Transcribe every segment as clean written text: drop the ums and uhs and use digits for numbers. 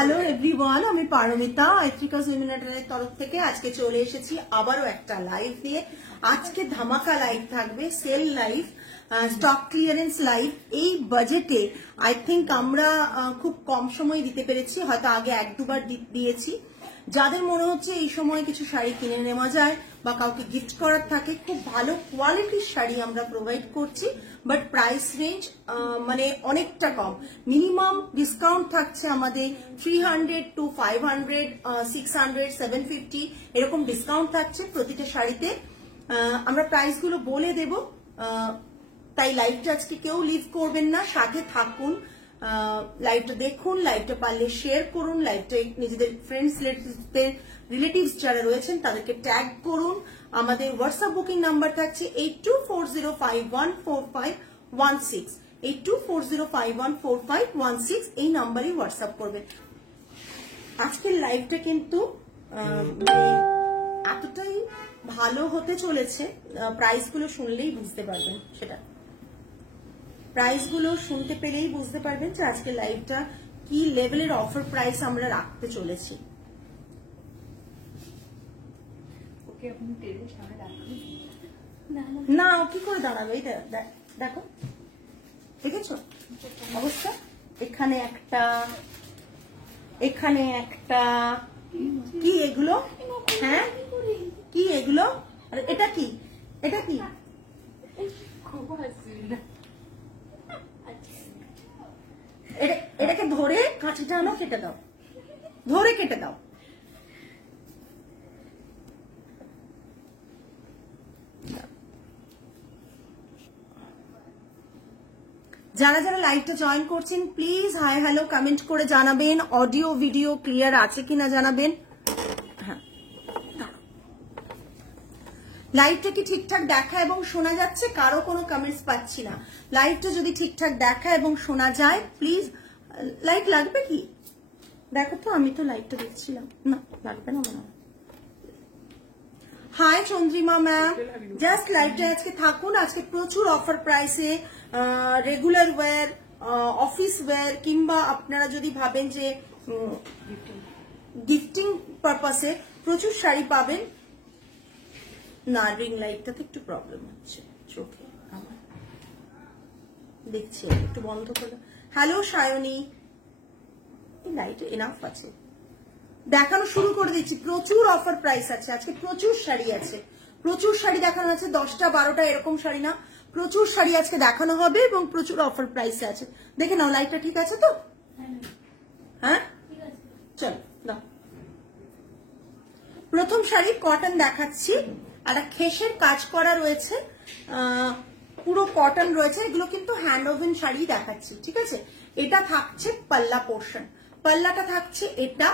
Hello everyone, আমি পারমিতা আইত্রিকা সেমিনারের তরফ থেকে আজকে চলে এসেছি আবারও একটা লাইভ নিয়ে। আজকে ধামাকা লাইভ থাকবে, sale live, stock clearance live. এই বাজেটে আই থিঙ্ক আমরা খুব কম সময় দিতে পেরেছি, হয়তো আগে এক দুবার দিয়েছি। যাদের মনে হচ্ছে এই সময় কিছু শাড়ি কিনে নেওয়া যায় বা কাউকে গিফট করার থাকে, খুব ভালো কোয়ালিটির শাড়ি আমরা প্রোভাইড করছি, বাট প্রাইস রেঞ্জ মানে অনেকটা কম। মিনিমাম ডিসকাউন্ট থাকছে আমাদের 300 to 500, 600, 750 এরকম ডিসকাউন্ট থাকছে প্রতিটা শাড়িতে। আমরা প্রাইসগুলো বলে দেব, তাই লাইভটা আজকে কেউ লিভ করবেন না, সাথে থাকুন, লাইভটা দেখুন, লাইভটা পারলে শেয়ার করুন, লাইভটা নিজেদের ফ্রেন্ডস রিলেটিভস যারা রয়েছেন তাদেরকে ট্যাগ করুন। আমাদের হোয়াটসঅ্যাপ বুকিং নাম্বার থাকছে 8240514516, 8240514516, এই নাম্বারে হোয়াটসঅ্যাপ করবেন। আজকের লাইভটা কিন্তু এতটাই ভালো হতে চলেছে, প্রাইসগুলো শুনলেই বুঝতে পারবেন, সেটা প্রাইসগুলো শুনতে পেলেই বুঝতে পারবেন যে আজকে লাইভটা কি লেভেলের অফার প্রাইস আমরা রাখতে চলেছি। না, ও কি করে দাঁড়ালো? এইটা দেখো, দেখেছো অবস্থা? এখানে একটা, এখানে একটা, কি এগুলো? হ্যাঁ, কি এগুলো? আর এটা কি? এটা কি? এটাকে ধরে কাঁচিটা আনো, কেটে দাও, ধরে কেটে দাও। যারা যারা লাইভটা জয়েন করছেন প্লিজ হাই হ্যালো কমেন্ট করে জানাবেন, অডিও ভিডিও ক্লিয়ার আছে কিনা জানাবেন। হ্যাঁ, লাইভটা কি ঠিকঠাক দেখা এবং শোনা যাচ্ছে? কারো কোনো কমেন্টস পাচ্ছি না। লাইভটা যদি ঠিকঠাক দেখা এবং শোনা যায় প্লিজ। লাইভ লাগবে কি দেখো তো, আমি তো লাইভটা দেখছিলাম না, লাগবে না মনে হয়। হাই চন্দ্রিমা ম্যাম, জাস্ট লাইভটা আজকে থাকুন। আজকে প্রচুর অফার প্রাইসে রেগুলার ওয়্যার, অফিস ওয়্যার, কিংবা আপনারা যদি ভাবেন যে গিফটিং পারপাসে প্রচুর শাড়ি পাবেন। না, রিং লাইটটাতে একটু প্রবলেম হচ্ছে চোখে আমার, দেখছি একটু বন্ধ করে। হ্যালো সায়নী, এই লাইট এনাফ আছে, দেখানো শুরু করে দিচ্ছি। প্রচুর অফার প্রাইস আছে আজকে, প্রচুর শাড়ি আছে, প্রচুর শাড়ি দেখানো আছে। 10টা 12টা এরকম শাড়ি না, প্রচুর শাড়ি আজকে দেখানো হবে এবং প্রচুর অফার প্রাইসে আছে। দেখে নাও লাইটটা ঠিক আছে তো? হ্যাঁ, চলো নাও। প্রথম শাড়ি কটন দেখাচ্ছি, একটা খেসের কাজ করা রয়েছে, পুরো কটন রয়েছে। এগুলো কিন্তু হ্যান্ড ওভেন শাড়ি দেখাচ্ছি, ঠিক আছে? এটা থাকছে পাল্লা পোর্শন, পাল্লাটা থাকছে এটা।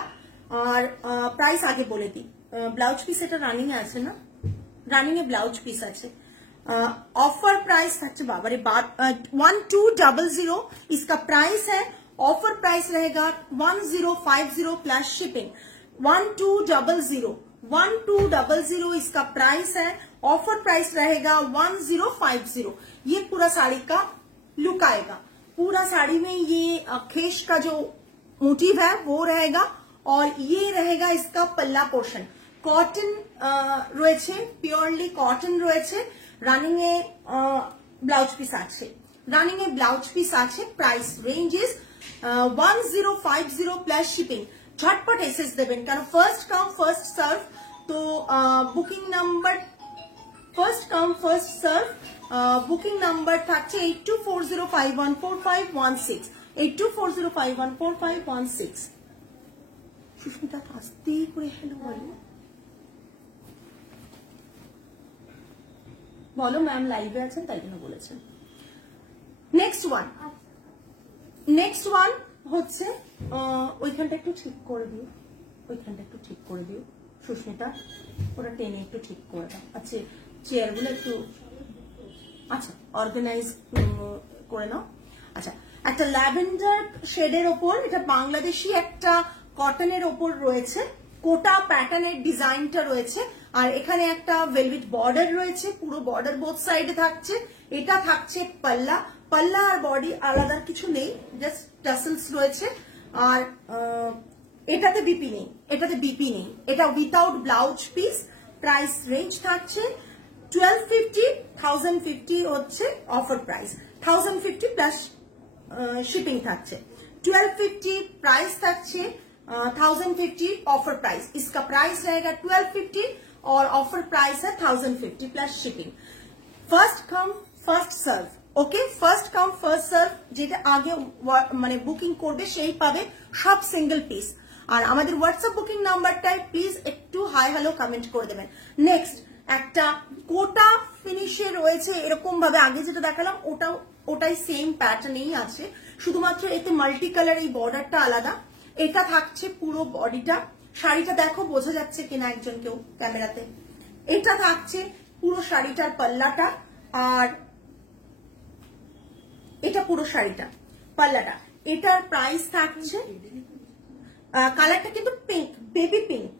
আর প্রাইস আগে বলে দিই, ব্লাউজ পিস এটা রানিং এ আছে না, রানিং এ ব্লাউজ পিস আছে। ऑफर प्राइस থাকছে বাবারে 1200 इसका प्राइस है। ऑफर प्राइस रहेगा 1050 प्लस शिपिंग। 1200 इसका प्राइस है। ऑफर प्राइस रहेगा 1050। ये पूरा साड़ी का लुक आएगा। पूरा साड़ी में ये खेश का जो मोटिव है वो रहेगा, और ये रहेगा इसका पल्ला पोर्शन। कॉटन রয়েছে, পিওরলি কটন রয়েছে। রানিং এ ব্লাউজ পিস আছে, রানিং এ ব্লাউজ পিস আছে। Price range is 1050 plus shipping. ঝটপট এসএস দেবেন, কারণ ফার্স্ট কাম ফার্স্ট সার্ভ। তো booking number first come first serve. Booking number থাকছে 8240514516, 8240514516। সুস্মিতা আস্তে করে হ্যালো বলো, বলো ম্যাম লাইভে আছেন তাই জন্য বলেছেন। নেক্সট ওয়ান হচ্ছে, ওইখানটা একটু ঠিক করে দিও, ওইখানটা একটু ঠিক করে দিও সুস্মিতা, ওরা টেনে একটু ঠিক করে দাও। আচ্ছা, চেয়ারগুলো একটু আচ্ছা অর্গানাইজ করে নাও। আচ্ছা, একটা ল্যাভেন্ডার শেডের ওপর, এটা বাংলাদেশি একটা কটনের ওপর রয়েছে, কোটা প্যাটার্নের ডিজাইনটা রয়েছে। আর এখানে একটা ভেলভেট বর্ডার রয়েছে, পুরো বর্ডার বোথ সাইডে থাকছে। এটা থাকছে পাল্লা, পাল্লা আর বডি আলাদা কিছু নেই, জাস্ট টাসেলস রয়েছে। আর এটাতে বিপি নেই, এটাতে বিপি নেই, এটা without blouse piece. Price range থাকছে 1250, 1050 হচ্ছে অফার প্রাইস, 1050 প্লাস शिपिंग থাকছে। 1250 प्राइस থাকছে, 1050 ऑफर प्राइस। इसका प्राइस रहेगा 1250 और ऑफर प्राइस है 1050 plus shipping. First come first serve, okay, first come first serve, যেটা আগে মানে বুকিং করবে সেই পাবে সব সিঙ্গেল পিস। আর আমাদের হোয়াটসঅ্যাপ বুকিং নাম্বারটায় প্লিজ একটু হাই হ্যালো কমেন্ট করে দেবেন। নেক্সট একটা কোটা ফিনিশে রয়েছে এরকম ভাবে, আগে যেটা দেখালাম ওটাই সেম প্যাটার্নেই আছে, শুধুমাত্র এতে মাল্টি কালার, এই বর্ডারটা আলাদা। এটা থাকছে পুরো বডিটা, শাড়িটা দেখো বোঝা যাচ্ছে কিনা একজন কেউ ক্যামেরাতে। এটা থাকছে পুরো শাড়িটার পাল্লাটা, আর এটা পুরো শাড়িটা পাল্লাটা। এটার প্রাইস থাকছে, কালারটা কিন্তু pink, baby pink,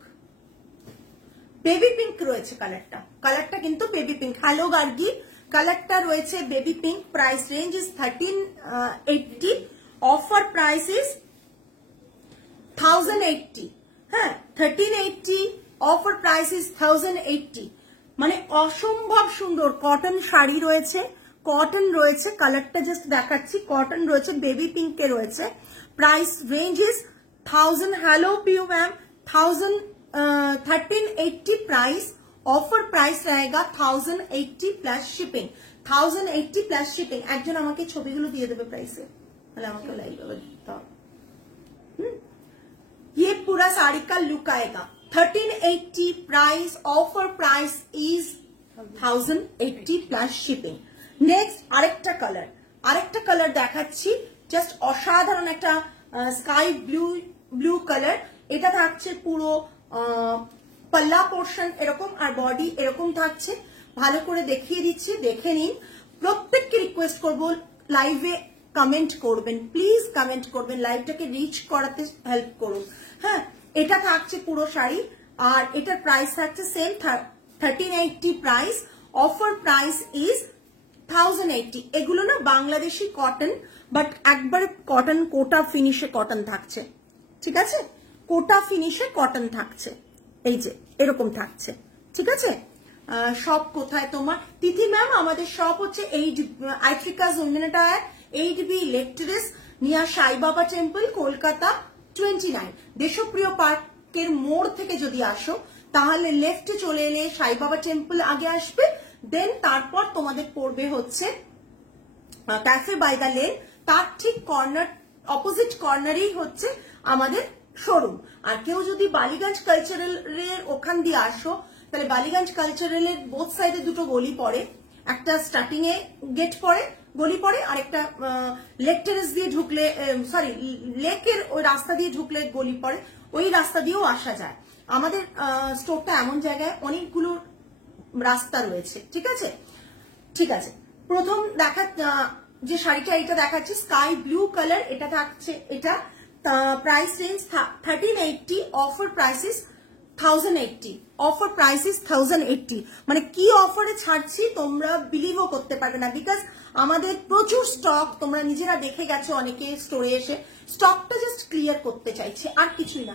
baby pink রয়েছে কালারটা, কালারটা কিন্তু বেবি পিঙ্ক। হ্যালো গার্গি, কালারটা রয়েছে baby pink. Price range is 1380, offer price is 1080। হ্যাঁ, 1380, অফার প্রাইস ইজ 1080। মানে অসম্ভব সুন্দর কটন শাড়ি রয়েছে, কটন রয়েছে, কালারটা জাস্ট দেখাচ্ছি, কটন রয়েছে, বেবি পিঙ্কে রয়েছে। Price range is 1000, hello Piu ma'am, 1380 price, offer price रहेगा 1080 प्लस शिपिंग, 1080 प्लस शिपिंग। একজন আমাকে ছবিগুলো দিয়ে দেবে প্রাইসে, তাহলে আমাকে লাইভ দাও। ये पूरा साड़ी का लुक आएगा 1380 price, offer price is 1080 plus shipping. Next আরেকটা কালার দেখাচ্ছি, জাস্ট অসাধারণ একটা স্কাই ব্লু কালার। এটা থাকছে পুরো পাল্লা পোর্শন এরকম, আর বডি এরকম থাকছে। ভালো করে দেখিয়ে দিচ্ছি, দেখে নিন। প্রত্যেককে রিকোয়েস্ট করব লাইভে কমেন্ট করবেন, প্লিজ কমেন্ট করবেন, লাইভটাকে রিচ করাতে হেল্প করুন। হ্যাঁ, এটা থাকছে পুরো শাড়ি, আর এটার প্রাইস থাকছে same 1380 price, offer price is 1080। এগুলো না বাংলাদেশি কটন, বাট একবারে কটন, কোটা ফিনিশে কটন থাকছে, ঠিক আছে, কোটা ফিনিশে কটন থাকছে, এই যে এরকম থাকছে, ঠিক আছে। সব কোথায় তোমার তিথি ম্যাম? আমাদের সব হচ্ছে 8 আইট্রিকা জুমিনাটায় 8B ইলেকট্রিস নিয়া সাই বাবা টেম্পল, কলকাতা 29। দেশপ্রিয় পার্কের মোড় থেকে যদি আসো তাহলে লেফটে চলে এলে সাই বাবা টেম্পল আগে আসবে, দেন তারপর তোমাদের পড়বে হচ্ছে ক্যাফে বাই দ্য লেন, তার ঠিক কর্নার, অপোজিট কর্নারেই হচ্ছে আমাদের শোরুম। আর কেউ যদি বালিগঞ্জ কালচারালের ওখান দিয়ে আসো, তাহলে বালিগঞ্জ কালচারালের বোথ সাইডে দুটো গলি পড়ে, একটা স্টার্টিং এ গেট পড়ে, গলি পড়ে, আর একটা লেক টেরেস দিয়ে ঢুকলে, সরি লেকের ওই রাস্তা দিয়ে ঢুকলে গলি পড়ে, ওই রাস্তা দিয়েও আসা যায়। আমাদের স্টোরটা এমন জায়গায় অনেকগুলো রাস্তা রয়েছে, ঠিক আছে, ঠিক আছে। প্রথম যে শাড়িটা এটা দেখাচ্ছি স্কাই ব্লু কালার, এটা থাকছে, এটা price range 1380, offer price is 1080, offer price is 1080। মানে কি অফারে ছাড়ছি তোমরা বিলিভও করতে পারবে না, বিকজ আমাদের প্রচুর স্টক, তোমরা নিজেরা দেখে গেছো অনেকে স্টোরে এসে। স্টকটা জাস্ট ক্লিয়ার করতে চাইছি, আর কিছুই না।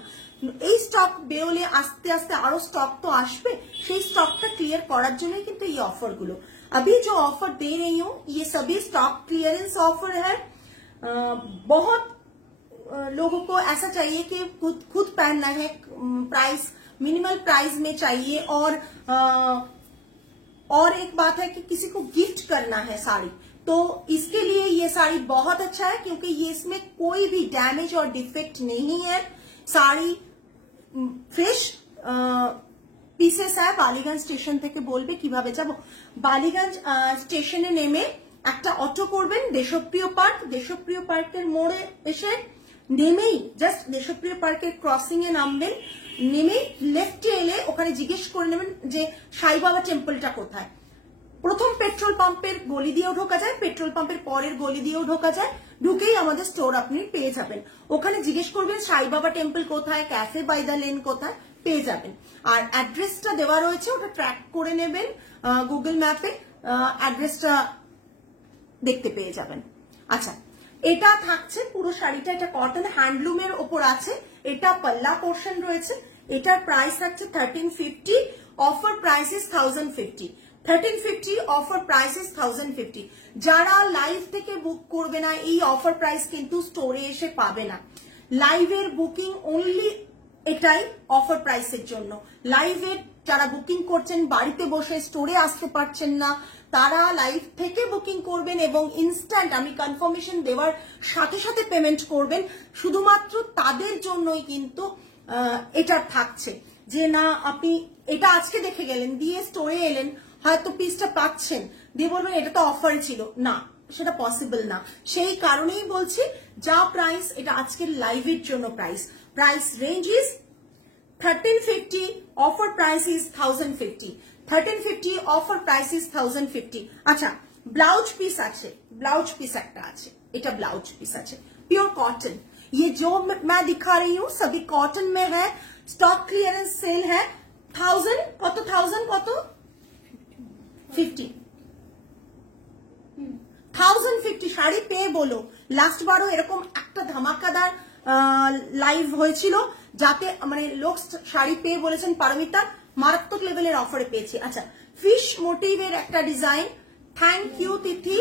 এই স্টক বেরোলে আস্তে আস্তে আরো স্টক তো আসবে, সেই স্টকটা ক্লিয়ার করার জন্যই কিন্তু এই অফার গুলো। अभी जो ऑफर दे रही हूँ ये सभी स्टॉक क्लियरेंस ऑफर है। बहुत लोगों को ऐसा चाहिए कि खुद पहनना है, प्राइस मिनिमल प्राइस में चाहिए, और एक बात है कि किसी को गिफ्ट करना है साड़ी, तो इसके लिए ये साड़ी बहुत अच्छा है, क्योंकि ये इसमें कोई भी डैमेज और डिफेक्ट नहीं है। साड़ी फ्रेश পিসেস है। বালিগঞ্জ স্টেশন থেকে বলবে কিভাবে যাব, বালিগঞ্জ স্টেশনে নেমে একটা অটো করবেন, দেশপ্রিয় পার্ক, দেশপ্রিয় পার্কের মোড়ে এসে নেমেই জাস্ট দেশপ্রিয় পার্কের ক্রসিং এ নামবেন, নেমেই লেফটে এলে ওখানে জিজ্ঞেস করে নেবেন যে সাই বাবা টেম্পলটা কোথায়। প্রথম পেট্রোল পাম্পের গলি দিয়েও ঢোকা যায়, পেট্রোল পাম্পের পরের গলি দিয়েও ঢোকা যায়, ঢুকেই আমাদের স্টোর আপনি পেয়ে যাবেন। ওখানে জিজ্ঞেস করবেন সাই বাবা টেম্পল কোথায়, ক্যাফে বাই দ্য লেন কোথায়, পেয়ে যাবেন। আর অ্যাড্রেসটা দেওয়া রয়েছে, ওটা ট্র্যাক করে নেবেন গুগল ম্যাপে, অ্যাড্রেসটা দেখতে পেয়ে যাবেন। আচ্ছা, এটা থাকছে পুরো শাড়িটা, এটা কটন হ্যান্ডলুমের ওপর আছে, এটা পাল্লা পোর্শন রয়েছে, এটার প্রাইস থাকছে 1350, offer price is 1050, 1350 offer price is 1050। যারা লাইভ থেকে বুক করবে না এই অফার প্রাইস কিন্তু স্টোরে এসে পাবে না। লাইভের বুকিং অনলি এটাই অফার প্রাইসের জন্য। লাইভের যারা বুকিং করছেন বাড়িতে বসে স্টোরে আসতে পারছেন না, তারা লাইভ থেকে বুকিং করবেন এবং ইনস্ট্যান্ট আমি কনফার্মেশন দেওয়ার সাথে সাথে পেমেন্ট করবেন। শুধুমাত্র তাদের জন্যই কিন্তু এটা থাকছে, যে না আপনি এটা আজকে দেখে গেলেন, দিয়ে স্টোরে এলেন, হয়তো পিসটা পাচ্ছেন, দিয়ে বলবেন এটা তো অফারে ছিল, না সেটা পসিবল না। সেই কারণেই বলছি যা প্রাইস এটা আজকের লাইভের জন্য price range is 1350, offer price is 1050, 1350 offer price is 1050। আচ্ছা ব্লাউজ পিস আছে, ব্লাউজ পিস একটা আছে, এটা ব্লাউজ পিস আছে प्योर कॉटन। ये जो मैं दिखा रही हूँ सभी कॉटन में है, स्टॉक क्लियरेंस सेल है। 1000 কত 1000 কত 50 1050 শাড়ি পেয়ে বলো। লাস্ট বারও এরকম একটা ধামাকাদার লাইভ হয়েছিল যাতে মানে লোক শাড়ি পেয়ে বলেছেন পারমিতা মারাত্মক লেভেলের অফারে পেয়েছি। আচ্ছা ফিশ মোটিভের একটা ডিজাইন, থ্যাংক ইউ তিথি।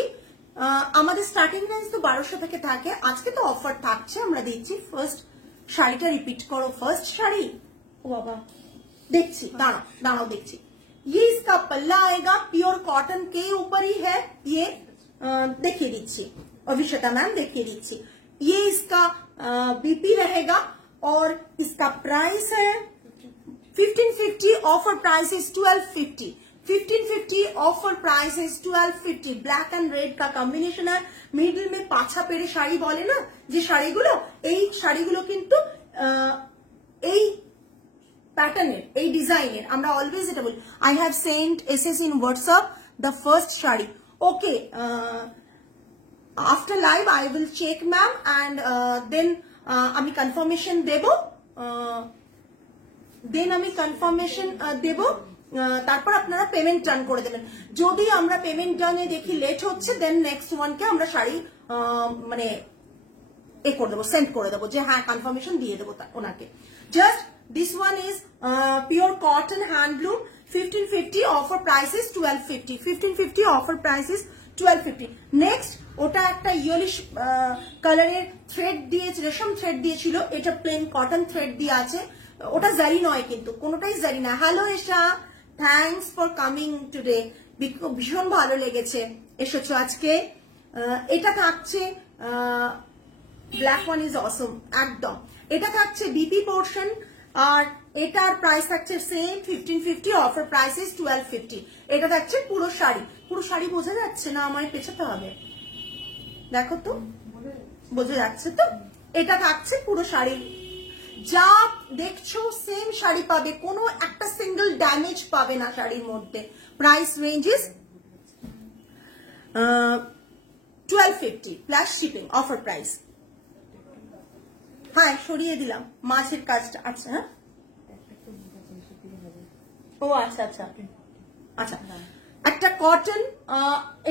আমাদের স্টার্টিং রেঞ্জ তো 1200 থেকে থাকে, আজকে তো অফার থাকছে, আমরা দিচ্ছি। ফার্স্ট শাড়িটা রিপিট করো, ফার্স্ট শাড়ি, ও বাবা देखी दाना दाना देखी। ये इसका पल्ला आएगा, प्योर कॉटन के ऊपर ही है ये, देखिए दीजिए और विश्वता मैम देखिए दीजिए। ये इसका बीपी रहेगा और इसका प्राइस है 1550, offer price is 1250, 1550 offer price is 1250। Black and red का कॉम्बिनेशन है, मिडिल में पाछा पेरे शाड़ी बोले ना যে শাড়িগুলো, এই শাড়িগুলো কিন্তু এই প্যাটার্নের এই ডিজাইনের আমরা অলওয়েজ এটা বলি। I have sent SS in WhatsApp the first sari. Okay after live I will check ma'am and then আমি কনফার্মেশন দেব, তারপর আপনারা পেমেন্ট ডান করে দেবেন। যদি আমরা পেমেন্ট ডানে দেখি লেট হচ্ছে দেন নেক্সট ওয়ানকে আমরা শাড়ি মানে এ করে দেবো, সেন্ড করে দেবো যে হ্যাঁ কনফার্মেশন দিয়ে দেবো ওনাকে। Just this one is pure cotton handloom, 1550, offer price is 1250, 1550 offer price is 1250। next ওটা একটা ইয়েলিশ কালারের থ্রেড দিয়েছে, রেশম থ্রেড দিয়েছিল, এটা প্লেন কটন থ্রেড দিয়ে আছে, ওটা জারি নয় কিন্তু কোনোটাই জারি না। Hello Esha, thanks for coming today, ভীষণ ভালো লেগেছে এসেছো আজকে। এটা থাকছে ব্ল্যাক ওয়ান ইজ অসম একদম। এটা থাকছে বিপি পোর্শন আর এটার প্রাইস থাকছে সেম 1550, অফার প্রাইস ইজ 1250। এটা থাকছে পুরো শাড়ি, পুরো শাড়ি বোঝা যাচ্ছে না, আমায় পেছাতে হবে, দেখো তো বোঝা যাচ্ছে তো। এটা থাকছে পুরো শাড়ি, যা দেখছো সেম শাড়ি পাবে, কোনো একটা সিঙ্গেল ড্যামেজ পাবে না শাড়ির মধ্যে। Price range is 1250 plus shipping, offer price. হ্যাঁ সরিয়ে দিলাম মাছের কাজটা। আচ্ছা হ্যাঁ ও আচ্ছা আচ্ছা আচ্ছা একটা কটন,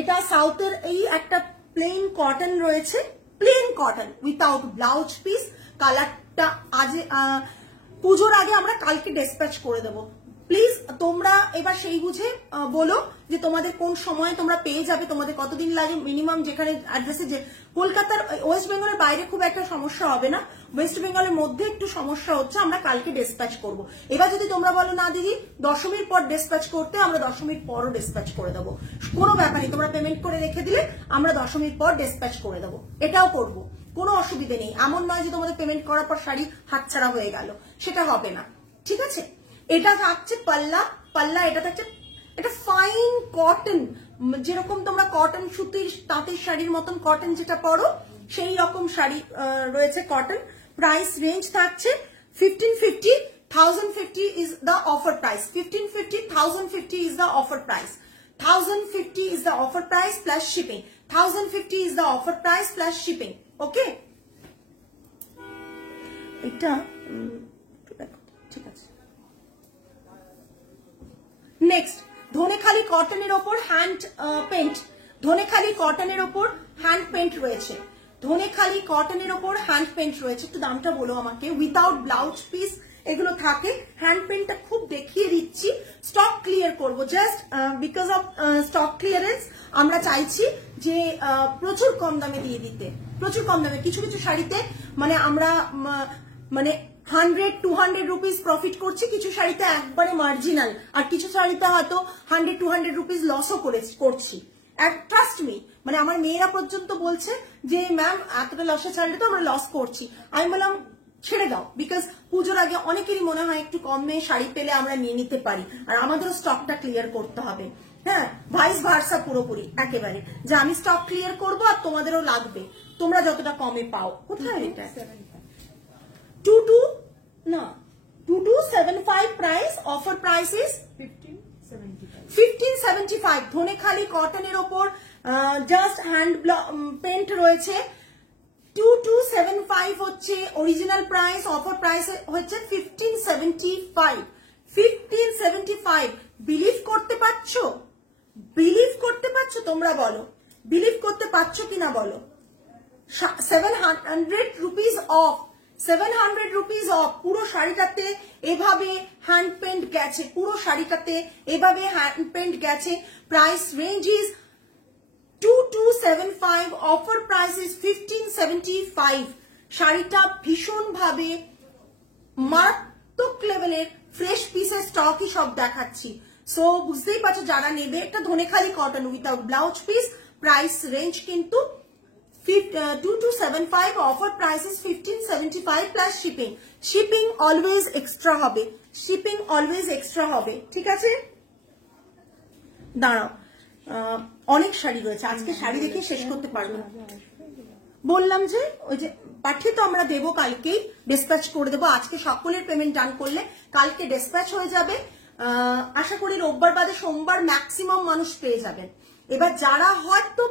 এটা সাউথের এই একটা প্লেন কটন রয়েছে, plane cotton without blouse piece. কালারটা আজ পুজোর আগে আমরা কালকে ডিসপ্যাচ করে দেবো। প্লিজ তোমরা এবার সেই বুঝে বলো যে তোমাদের কোন সময় তোমরা পেয়ে যাবে, তোমাদের কতদিন লাগে মিনিমাম। যেখানে অ্যাড্রেসে যে কলকাতার ওয়েস্ট বেঙ্গলের বাইরে খুব একটা সমস্যা হবে না, ওয়েস্ট বেঙ্গলের মধ্যে একটু সমস্যা হচ্ছে, আমরা কালকে ডিসপ্যাচ করব। এবার যদি তোমরা বলো না দিদি দশমীর পর ডিসপ্যাচ করতে, আমরা দশমীর পরও ডিসপ্যাচ করে দেবো, কোনো ব্যাপার নেই। তোমরা পেমেন্ট করে রেখে দিলে আমরা দশমীর পর ডিসপ্যাচ করে দেবো, এটাও করবো, কোনো অসুবিধে নেই। এমন নয় যে তোমাদের পেমেন্ট করার পর শাড়ি হাতছাড়া হয়ে গেল, সেটা হবে না, ঠিক আছে। এটা থাকছে পাল্লা, পাল্লা এটা থাকছে, এটা ফাইন কটন, যেরকম তোমরা কটন সুতির তাঁতের শাড়ির মতন কটন যেটা পরো সেই রকম শাড়ি রয়েছে কটন। প্রাইস রেঞ্জ থাকছে 1550, 1050 is the offer price, 1550, 1050 is the offer price, 1050 is the offer price plus shipping, 1050 is the offer price plus shipping, okay। এটা ঠিক আছে। নেক্সট ধনেখালি কটনের ওপর হ্যান্ড পেন্ট, ধনেখালি কটনের ওপর হ্যান্ড পেন্ট রয়েছে। ধনেখালি কটনের ওপর হ্যান্ড পেন্ট রয়েছে, একটু দামটা বলো আমাকে। উইদাউট ব্লাউজ পিস এগুলো থাকে, হ্যান্ড পেন্টটা খুব দেখিয়ে দিচ্ছি। স্টক ক্লিয়ার করবো just because of stock clearance. আমরা চাইছি যে প্রচুর কম দামে দিয়ে দিতে, প্রচুর কম দামে। কিছু কিছু শাড়িতে মানে আমরা মানে 100-200 রুপিস প্রফিট করছি, কিছু শাড়িতে একবারে মার্জিনাল, আর কিছু শাড়িতে হয়তো 100-200 রুপিস লসও করছি। ট্রাস্ট মি, মানে আমার মেয়েরা পর্যন্ত বলছে যে ম্যাম এতটা লসের শাড়িটা তো আমরা লস করছি। আমি বললাম ছেড়ে দাও, বিকজ পুজোর আগে অনেকেরই মনে হয় একটু কমে শাড়ি পেলে আমরা নিয়ে নিতে পারি, আর আমাদেরও স্টকটা ক্লিয়ার করতে হবে। হ্যাঁ, ভাইস ভার্সা পুরোপুরি একেবারে, যে আমি স্টক ক্লিয়ার করবো আর তোমাদেরও লাগবে, তোমরা যতটা কমে পাও। কোথায় এটা? 2275 price, offer price is 1575। Dhanekhali কটনের ওপর জাস্ট হ্যান্ড পেন্ট রয়েছে। 2275 হচ্ছে অরিজিনাল প্রাইস, অফার প্রাইস হচ্ছে 1575। 1575 বিলিভ করতে পারছো? বিলিভ করতে পারছো? তোমরা বলো বিলিভ করতে পারছো কিনা বলো। 700 রুপিস অফ, 700 রুপিস অফ। পুরো শাড়িটাতে এভাবে হ্যান্ড পেন্ট গেছে, পুরো শাড়িটাতে এভাবে হ্যান্ড পেন্ট গেছে। Price range is 2275, offer price is 1575। শাড়িটা ভীষণ ভাবে মারাত্মক লেভেলের ফ্রেশ পিসের স্টকই সব দেখাচ্ছি। সো বুঝতেই পারছো যারা নেবে, একটা Dhanekhali cotton without blouse piece, price range কিন্তু 2275, offer price is 1575 plus shipping. Shipping always extra হবে, শিপিং অলওয়েজ এক্সট্রা হবে, ঠিক আছে? দাঁড়াও, অনেক শাড়ি রয়েছে, আজকে শাড়ি দেখে শেষ করতে পারবো না। বললাম যে ওই যে পাঠিয়ে তো আমরা দেবো, কালকেই ডিসপ্যাচ করে দেবো। আজকে সকলের পেমেন্ট ডান করলে কালকে ডিসপ্যাচ হয়ে যাবে। আশা করি রোববার বাদে সোমবার ম্যাক্সিমাম মানুষ পেয়ে যাবেন। এবার যারা হয়তো,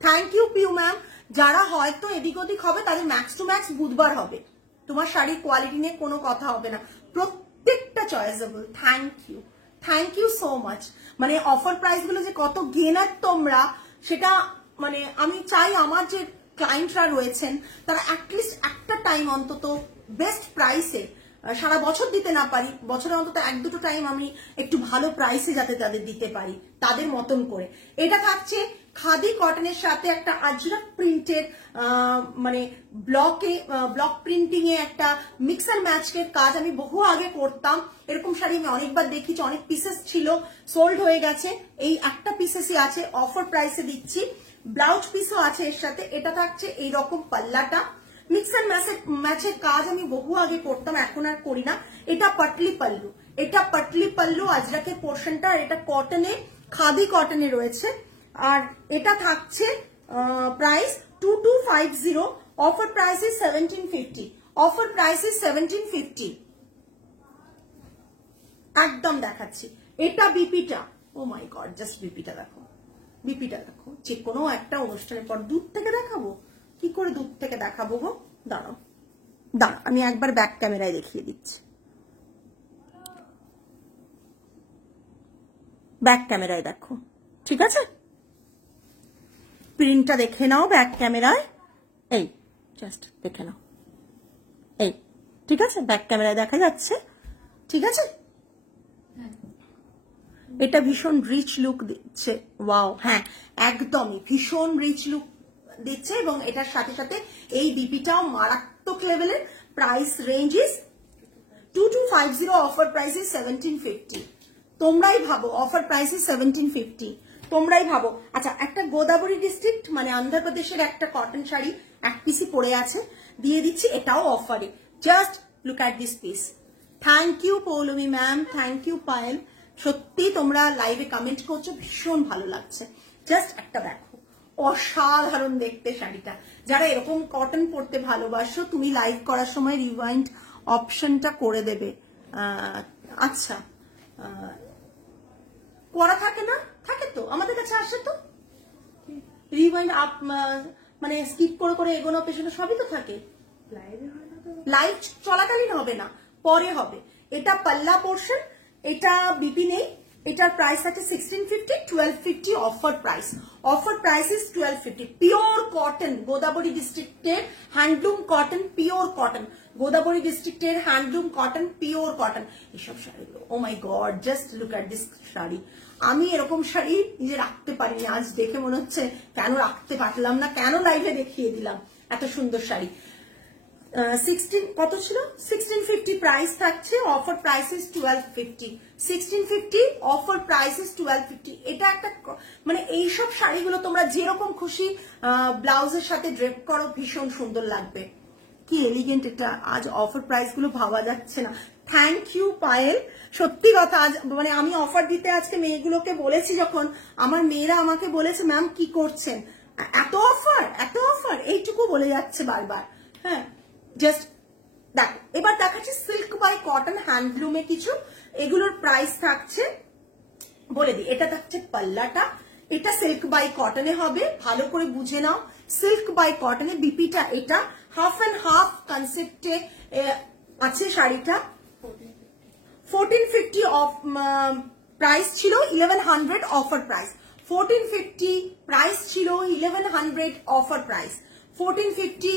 থ্যাংক ইউ পিউ ম্যাম, যারা হয়তো এদিক ওদিক হবে তাদের ম্যাক্স টু ম্যাক্স বুধবার হবে। তোমার শাড়ির কোয়ালিটি নিয়ে কোনো কথা হবে না, প্রত্যেকটা চয়েসেবল। Thank you so much. মানে অফার প্রাইস গুলো যে কত গেনার তোমরা, সেটা মানে আমি চাই আমার যে ক্লায়েন্টরা রয়েছেন তারা অ্যাটলিস্ট একটা টাইম অন্তত বেস্ট প্রাইসে, সারা বছর দিতে না পারি, বছরে অন্তত 1-2 টাইম আমি একটু ভালো প্রাইসে যাতে তাদের দিতে পারি, তাদের মতন করে। এটা থাকছে খাদি কটনের সাথে একটা আজরাক প্রিন্টের মানে ব্লক প্রিন্টিং এ একটা মিক্স অ্যান্ড ম্যাচের কাজ আমি বহু আগে করতাম। এরকম শাড়ি আমি অনেকবার দেখেছি, অনেক পিসেস ছিল, সোল্ড হয়ে গেছে। এই একটা পিসেসই আছে, অফার প্রাইসে দিচ্ছি। ব্লাউজ পিসও আছে এর সাথে। এটা থাকছে এইরকম পাল্লাটা, মিক্স অ্যান্ড ম্যাচের কাজ আমি বহু আগে করতাম, এখন আর করি না। এটা পাটলি পাল্লু, এটা পাটলি পাল্লু আজরাকের পোর্শনটা, এটা কটনে, খাদি কটনে রয়েছে। আর এটা থাকছে price 2250, offer price is 1750, offer price is 1750। একদম দেখাচ্ছি। এটা বিপিটা, ও মাই গড, জাস্ট বিপিটা দেখো, বিপিটা দেখো। যে কোনো একটা অনুষ্ঠানের পর দূর থেকে দেখাবো, কি করে দূর থেকে দেখাবো গো? দাঁড়াও আমি একবার ব্যাক ক্যামেরায় দেখিয়ে দিচ্ছি। ব্যাক ক্যামেরায় দেখো, ঠিক আছে? প্রিন্টটা দেখে নাও ব্যাক ক্যামেরায়, এই জাস্ট দেখে নাও, এই ঠিক আছে? ব্যাক ক্যামেরায় দেখা যাচ্ছে, ঠিক আছে? এটা ভীষণ রিচ লুক দিচ্ছে। ওয়াও, হ্যাঁ একদমই ভীষণ রিচ লুক দিচ্ছে। এবং এটার সাথে সাথে এই বিপিটাও মারাত্মক লেভেলের। Price range is 2250, offer price is 1750। তোমরাই ভাবো, অফার প্রাইস ইজ 1750, তোমরাই ভাবো। আচ্ছা, একটা গোদাবরী ডিস্ট্রিক্ট মানে অন্ধ্রপ্রদেশের একটা কটন শাড়ি এক পিসি পড়ে আছে, দিয়ে দিচ্ছি, এটাও অফারে। Just look at this piece. Thank you Poulomi ma'am, thank you Payel. সত্যি তোমরা লাইভে কমেন্ট করছো, ভীষণ ভালো লাগছে। জাস্ট একটা দেখো, অসাধারণ দেখতে শাড়িটা। যারা এরকম কটন পরতে ভালোবাসো, তুমি লাইভ করার সময় রিওয়াইন্ড অপশনটা করে দেবে। আচ্ছা, করা থাকে না? থাকে তো, আমাদের কাছে আসে তো রিওয়াইন্ড আপ, মানে স্কিপ করে করে এগোনো পেছনে সবই তো থাকে। লাইভ চলাকালীন হবে না, পরে হবে। এটা পাল্লা পোর্শন, এটা বিপি নেই, এটার প্রাইস আছে 1650, 1250 offer price. Offer price is 1250। Pure cotton, Godavari ডিস্ট্রিক্টের handloom cotton, pure cotton, Godavari ডিস্ট্রিক্টের হ্যান্ডলুম কটন, পিওর কটন। এইসব শাড়িগুলো, oh my god, just look at this sari. আমি এরকম শাড়ি নিজে রাখতে পারিনি, আজ দেখে মনে হচ্ছে কেন রাখতে পারলাম না, কেন লাইভে দেখিয়ে দিলাম এত সুন্দর শাড়ি। 16 কত ছিল, 1650 প্রাইস থাকছে, offer price is 1250। 1650 offer price is 1250। এটা একটা মানে এইসব শাড়িগুলো তোমরা যেরকম খুশি ব্লাউজের সাথে ড্রেপ করো, ভীষণ সুন্দর লাগবে। কি এলিগেন্ট এটা, আজ অফার প্রাইস গুলো ভাবা যাচ্ছে না। থ্যাংক ইউ পায়েল, সত্যি কথা, আজ মানে আমি অফার দিতে আজকে মেয়েগুলোকে বলেছি, যখন আমার মেয়েরা আমাকে বলেছে ম্যাম কি করছেন, এত অফার এত অফার, এইটুকু বলে যাচ্ছে বারবার। হ্যাঁ, জাস্ট দেখো, এবার দেখাচ্ছি সিল্ক বাই কটন হ্যান্ডলুমে কিছু, এগুলোর প্রাইস থাকছে বলে দিই। এটা থাকছে পাল্লাটা, এটা সিল্ক বাই কটনে হবে, ভালো করে বুঝে নাও। সিল্ক বাই কটনে বিপিটা এটা হাফ অ্যান্ড হাফ কনসেপ্টে আছে শাড়িটা। 1450 অফ প্রাইস ছিল, 1100 অফার প্রাইস। 1450 প্রাইস ছিল, 1100 offer price. 1450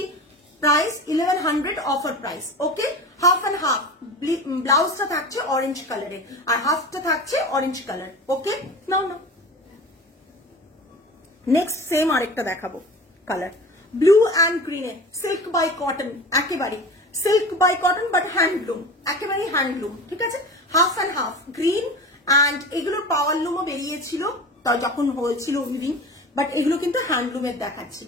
price, 1100 offer price. Okay, half and half. ব্লাউজটা থাকছে অরেঞ্জ কালারের আর হাফটা থাকছে orange colour. Okay, now now. Next same আরেকটা দেখাবো কালার, ব্লু অ্যান্ড গ্রিনে, সিল্ক বাই কটন, একেবারে silk by cotton but handloom, একেবারে হ্যান্ডলুম, ঠিক আছে, half and half, green and এগুলোর পাওয়ার লুমও বেরিয়েছিল তা যখন হয়েছিল উইভিং, বাট এগুলো কিন্তু হ্যান্ডলুমের দেখাচ্ছি,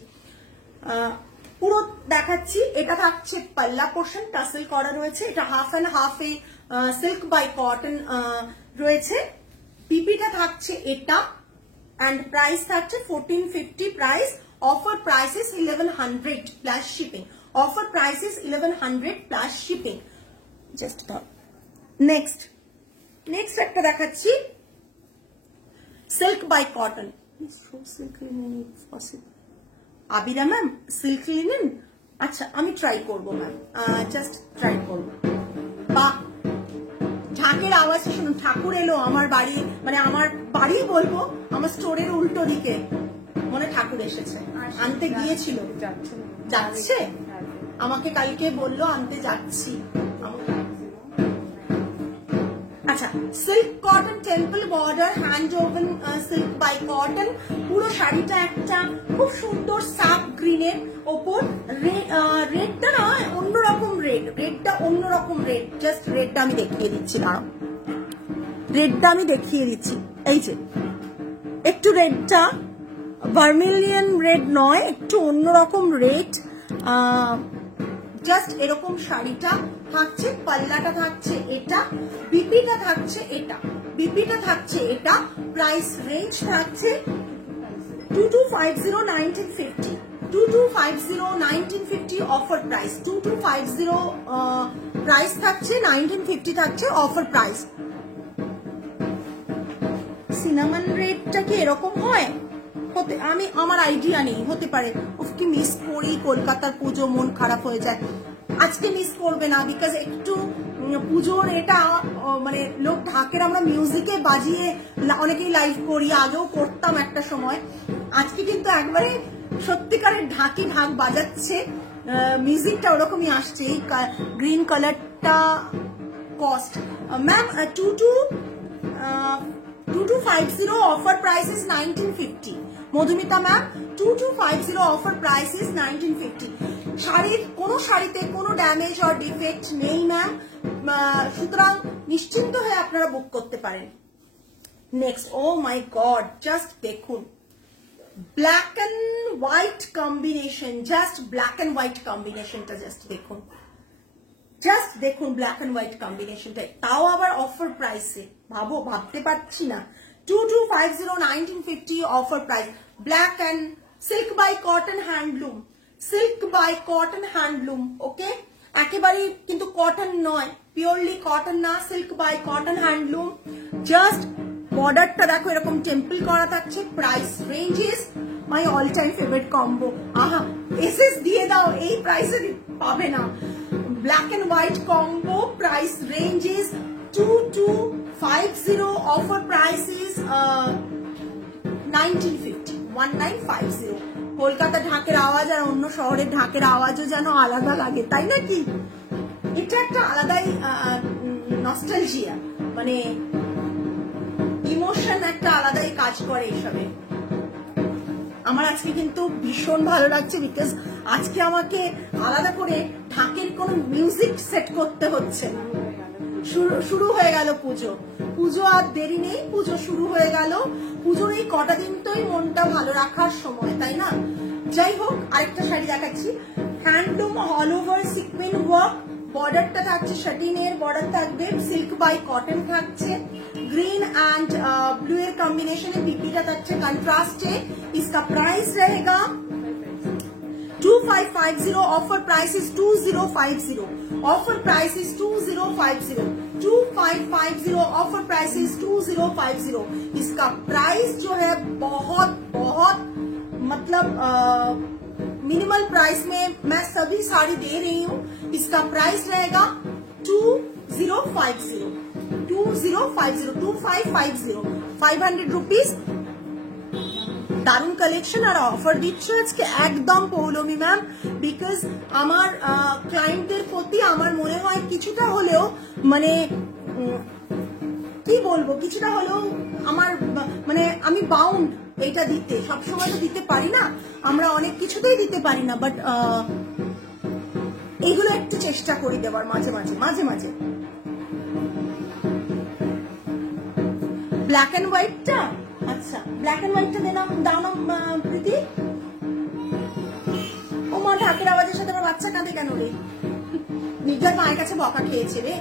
পুরো দেখাচ্ছি। এটা থাকছে পাল্লা পোর্শন, টাসেল করা রয়েছে, এটা হাফ অ্যান্ড হাফে সিল্ক বাই কটন রয়েছে। পিপিটা থাকছে এটা, and price থাকছে 1450 price, offer price is 1100 plus shipping, offer price is 1100 plus shipping, just thought. next একটা দেখাচ্ছি silk by cotton, show silk linen if possible. আবিরা ma'am silk linen, আচ্ছা আমি try করবো ma'am, just try করবো। বা ঢাকের আওয়াজ শুনুন, ঠাকুর এলো আমার বাড়ি, মানে আমার বাড়ি বলবো, আমার স্টোরের উল্টো দিকে মনে ঠাকুর এসেছে, আনতে গিয়েছিল, যাচ্ছে, আমাকে কালকে বললো আনতে যাচ্ছি। আচ্ছা, silk cotton temple border hand woven silk by cotton, পুরো শাড়িটা একটা খুব সুন্দর সাপ গ্রিনের ওপর, রেডটা না অন্যরকম রেড, রেডটা অন্যরকম রেড, জাস্ট রেডটা আমি দেখিয়ে দিচ্ছি, দাঁড়াও রেডটা আমি দেখিয়ে দিচ্ছি, এই যে একটু রেডটা ভার্মিলিয়ন রেড নয়, একটু অন্যরকম রেড, জাস্ট এরকম শাড়িটা থাকছে, পাল্লাটা থাকছে এটা, বিপিটা থাকছে এটা, বিপিটা থাকছে এটা, প্রাইস রেঞ্জ থাকছে 2250 1950, 2250 1950 অফার প্রাইস, 2250 প্রাইস থাকছে, 1950 থাকছে অফার প্রাইস। সিনামন রেডটা কি এরকম হয়? হতে আমি আমার আইডিয়া নেই, হতে পারে। ওফ কি মিস করি, কলকাতার পুজো, মন খারাপ হয়ে যায়। আজকে মিস করবে না, বিকজ একটু পুজোর এটা মানে লোক ঢাকের আমরা মিউজিকে বাজিয়ে অনেকেই লাইভ করি, আগেও করতাম একটা সময়, আজকে কিন্তু একবারে সত্যিকারের ঢাকি ঢাক বাজাচ্ছে, মিউজিকটা ওরকমই আসছে। এই গ্রিন কালারটা cost ma'am 2250 offer price is 1950, Madhumita ma'am 2250 offer price is 1950। শাড়ির কোন শাড়িতে কোনো ড্যামেজ অর ডিফেক্ট নেই ম্যাম, সুতরাং নিশ্চিন্ত হয়ে আপনারা বুক করতে পারেন। Next, oh my god, just দেখুন black and white combination, just black and white কম্বিনেশনটা জাস্ট দেখুন, জাস্ট দেখুন ব্ল্যাক অ্যান্ড হোয়াইট কম্বিনেশনটা, তাও আবার অফার প্রাইসে, ভাবতে পারছি না। 2250 1950 offer price, black and silk by cotton handloom, silk by cotton handloom, okay, একেবারে কিন্তু কটন নয়, পিওরলি কটন না, silk by cotton handloom. Just বর্ডারটা দেখো এরকম টেম্পল করা থাকছে, price range is my all time favourite combo. আহা, এসএস দিয়ে দাও, এই প্রাইসে পাবে না। Black and white combo, price range is 2250 offer price is 1950 1950 Kolkata ঢাকের আওয়াজ আর অন্য শহরের ঢাকের আওয়াজও যেন আলাদা লাগে তাই নাকি এটা একটা আলাদাই নস্টালজিয়া মানে ইমোশন একটা আলাদাই কাজ করে এইসবে আমার আজকে কিন্তু ভীষণ ভালো লাগছে বিকজ আজকে আমাকে আলাদা করে ঢাকের কোনো মিউজিক সেট করতে হচ্ছে শুরু হয়ে গেল পুজো আর দেরি নেই পুজো শুরু হয়ে গেল পুজোর এই কটা দিন তোই মনটা ভালো রাখার সময় তাই না যাই হোক আরেকটা শাড়ি দেখাচ্ছি handloom all over sequence work বর্ডারটা থাকছে শাটিনের বর্ডার থাকবে সিল্ক বাই কটন থাকছে green and blue air combination है बीपीटा तक कंट्रास्ट है इसका प्राइस रहेगा 2550 offer price is 2050 offer price is 2050 2550 offer price is 2050 इसका प्राइस जो है बहुत बहुत मतलब मिनिमल प्राइस में मैं सभी साड़ी दे रही हूँ इसका प्राइस रहेगा 2050 500 रुपीज দারুন কালেকশন আর অফার দিচ্ছে আজকে একদম পৌলমি ম্যাম বিকজ আমার ক্লায়েন্টদের প্রতি আমার মনে হয় কিছুটা হলেও মানে কি বলবো কিছুটা হলেও আমার মানে আমি বাউন্ড এটা দিতে সবসময় তো দিতে পারি না আমরা অনেক কিছুতেই দিতে পারি না বাট এইগুলো একটু চেষ্টা করি দেওয়ার মাঝে মাঝে ব্ল্যাক এন্ড হোয়াইটটা আচ্ছা ব্ল্যাক এন্ড হোয়াইটটা দাও না প্রীতি ও মা ঢাকের আওয়াজের সাথে আমার বাচ্চা কাঁদে কেন রে নিজের মায়ের কাছে বকা খেয়েছে রে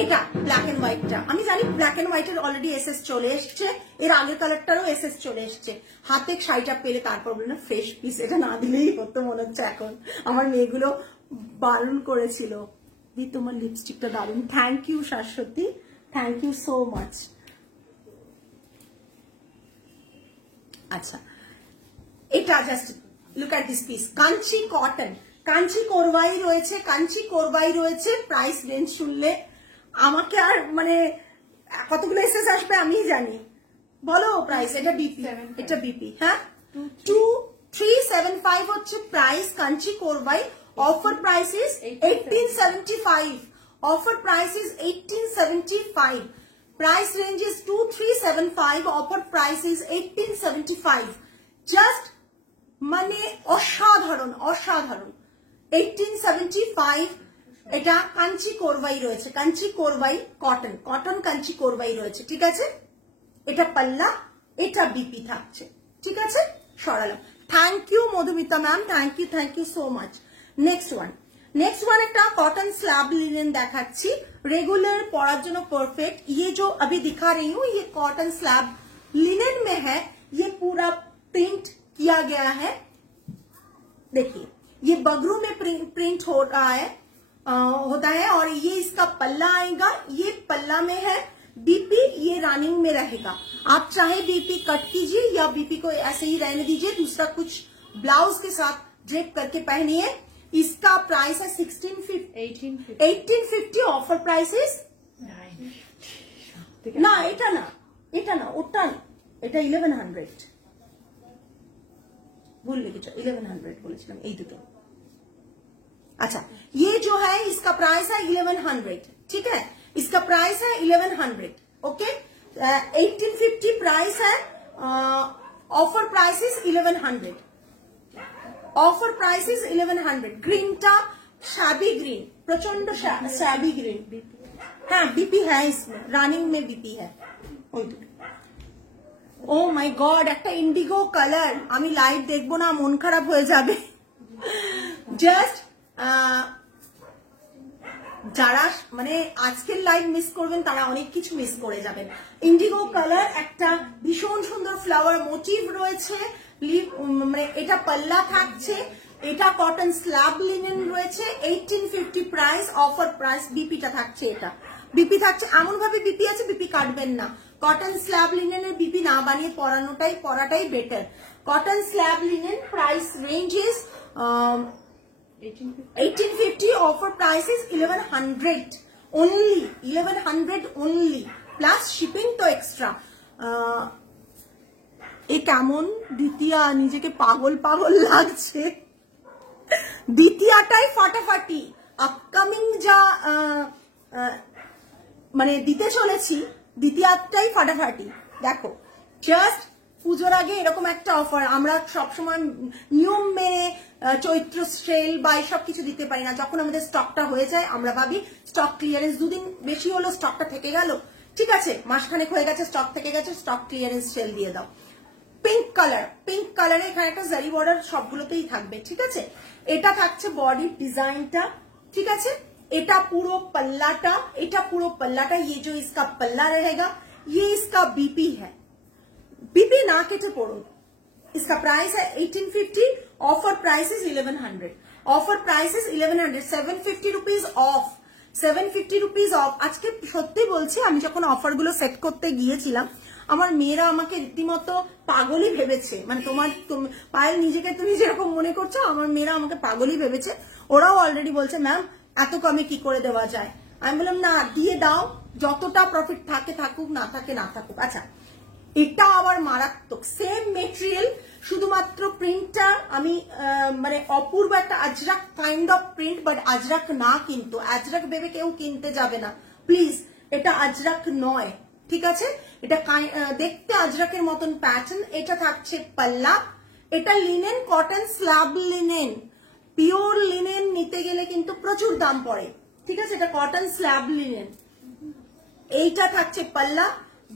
এটা ব্ল্যাক এন্ড হোয়াইটটা আমি জানি ব্ল্যাক এন্ড হোয়াইটের অলরেডি এসএস চলে এসছে এর আগের কালারটারও এসএস চলে এসছে হাতে শাড়িটা পেলে তারপর বলে না ফ্রেশ পিস এটা না দিলেই হতো মনে হচ্ছে এখন আমার মেয়েগুলো বারণ করেছিল দি তোমার লিপস্টিকটা দারুন thank you Shashwati thank you so much আচ্ছা এটা just look at this piece Kanchi cotton Kanchi Korvai রয়েছে প্রাইস রেঞ্জ শুনলে আমাকে আর মানে কতগুলো এসএস আসবে আমি জানি বলো প্রাইস এটা বিপি হ্যাঁ 2375 হচ্ছে price Kanchi Korvai offer price is 1875 offer price is 1875 price range is 2375 offer price is 1875 just মানে অসাধারণ 1875 এটা কাঞ্চি কোরবাই রয়েছে কাঞ্চি কোরবাই কটন কাঞ্চি কোরবাই রয়েছে ঠিক আছে এটা পাল্লা এটা বিপি থাকছে ঠিক আছে সরালাম thank you Madhumita ma'am thank you so much next one একটা कॉटन स्लैब लिनन দেখাচ্ছি रेगुलर পরার জন্য परफेक्ट ये जो अभी दिखा रही हूँ ये कॉटन स्लैब लिनन में है ये पूरा प्रिंट किया गया है देखिए ये बगरू में प्रिंट हो रहा है होता है और ये इसका पल्ला आएगा ये पल्ला में है बीपी ये रनिंग में रहेगा आप चाहे बीपी कट कीजिए या बीपी को ऐसे ही रहने दीजिए दूसरा कुछ ब्लाउज के साथ ड्रेप करके पहनिए इसका प्राइस है 1850 ऑफर प्राइस इज ना এটা না ওটা এটা 1100 ভুলে গেছি 1100 বলেছিলাম এই দুটো अच्छा ये जो है इसका प्राइस है 1100 ठीक है इसका प्राइस है 1100 ओके 1850 प्राइस है offer price is 1100 offer price is 1100 green टा शैबी ग्रीन प्रचंड शैबी ग्रीन हाँ बीपी है इसमें रनिंग में बीपी है ओ माय गॉड একটা ইন্ডিগো কালার আমি লাইভ দেখবো না মন খারাপ হয়ে যাবে জাস্ট যারা মানে আজকের লাইভ মিস করবেন তারা অনেক কিছু মিস করে যাবেন ইন্ডিগো কালার একটা ভীষণ সুন্দর ফ্লাওয়ার মোটিভ রয়েছে মানে এটা পাল্লা থাকছে এটা কটন স্ল্যাব লিনেন রয়েছে 1850 প্রাইস অফার প্রাইস বিপিটা থাকছে এটা বিপি থাকছে এমন ভাবে বিপি আছে বিপি কাটবেন না কটন স্ল্যাব লিনেনের বিপি না বানিয়ে পরাটাই better cotton slab linen price range is 1850 offer price is 1100 only 1100 only, plus shipping তো এক্সট্রা। এ কেমন দ্বিতীয়া, নিজেকে পাগল পাগল লাগছে। দ্বিতীয়াটাই ফাটাফাটি, আপকামিং যা মানে দিতে চলেছি দ্বিতীয়াটাই ফাটাফাটি। দেখো জাস্ট পুজোর আগে এরকম একটা অফার, আমরা সবসময় নিয়ম মেনে চৈত্র সেল বা এসব কিছু দিতে পারি না। যখন আমাদের স্টকটা হয়ে যায় আমরা ভাবি স্টক ক্লিয়ারেন্স, দুদিন বেশি হলো স্টকটা থেকে গেল, ঠিক আছে মাসখানেক হয়ে গেছে স্টক থেকে গেছে, স্টক ক্লিয়ারেন্স সেল দিয়ে দাও। পিঙ্ক কালার, পিঙ্ক কালারে এখানে একটা জারি বর্ডার সবগুলোতেই থাকবে, ঠিক আছে। এটা থাকছে বডির ডিজাইনটা, ঠিক আছে। এটা পুরো पल्लाटा, এটা পুরো पल्लाटा, ये जो इसका पल्ला रहेगा ये इसका बीपी है, बीपी ना केटे पड़ो। इसका प्राइस है 1850, offer price is 1100, offer price is 1100, 750 rupees of, 750 rupees of. আজকে সত্যি বলছি আমি যখন অফার গুলো সেট করতে গিয়েছিলাম আমার মেয়েরা আমাকে রীতিমতো পাগলই ভেবেছে, মানে তোমার পায়েল নিজেকে তুমি যেরকম মনে করছো আমার মেয়েরা আমাকে পাগলই ভেবেছে। ওরাও অলরেডি বলছে ম্যাম এত কমে কি করে দেওয়া যায়। আমি বললাম না দিয়ে দাও, যতটা প্রফিট থাকে থাকুক, না থাকে না থাকুক। আচ্ছা এটা আবার মারাত্মক, সেম মেটেরিয়াল, শুধুমাত্র প্রিন্টটা আমি মানে অপূর্ব একটা Ajrak kind of print, but Ajrak না, কিন্তু আজরাক ভেবে কেউ কিনতে যাবে না প্লিজ, এটা আজরাক নয়, ঠিক আছে। এটা দেখতে আজরাকের মতন প্যাটার্ন। এটা থাকছে পাল্লা, এটা linen, cotton slab linen, pure linen নিতে গেলে কিন্তু প্রচুর দাম পড়ে, ঠিক আছে। এটা কটন স্ল্যাব লিনেন। এইটা থাকছে পাল্লা,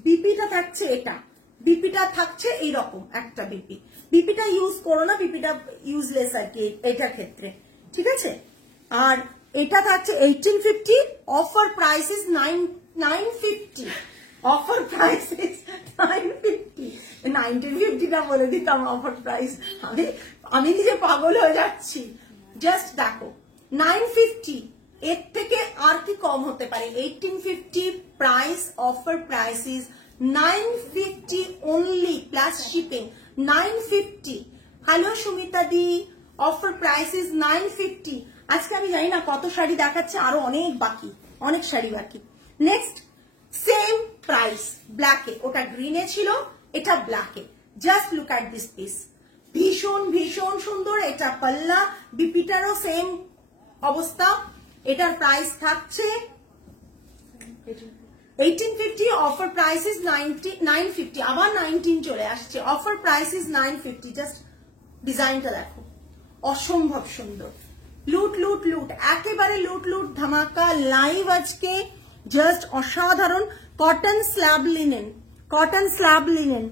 বিপিটা থাকছে এটা, বিপিটা থাকছে এইরকম একটা বিপি। বিপিটা ইউজ করো না, বিপিটা ইউজলেস আর কি এটার ক্ষেত্রে, ঠিক আছে। আর এটা থাকছে 1850, offer price is 950, offer price is 950, 1950টা বলে দিতাম অফার প্রাইস, আমি নিজে পাগল হয়ে যাচ্ছি। জাস্ট দেখো 950, এর থেকে আর কি কম হতে পারে। 1850 price, offer price is 950 only, plus shipping 950। Hello Sumita the, offer price is 950। আজকে আমি জানি না কত শাড়ি দেখাচ্ছে, আরো অনেক বাকি, অনেক শাড়ি বাকি। নেক্সট সেম প্রাইস, ব্ল্যাকে, ওটা গ্রিনে ছিল এটা ব্ল্যাকে। Just look at this piece, ভীষণ ভীষণ সুন্দর। এটা পাল্লা, বিপিটারও সেম অবস্থা। এটার প্রাইস থাকছে 1850, অফার প্রাইস ইজ 950, আবার 19 চলে আসছে, অফার প্রাইস ইজ 950। জাস্ট ডিজাইনটা দেখো, অসম্ভব সুন্দর। লুট লুট লুট, একেবারে লুট লুট ধামাকা লাইভ আজকে, জাস্ট অসাধারণ। Cotton slab linen, cotton slab linen.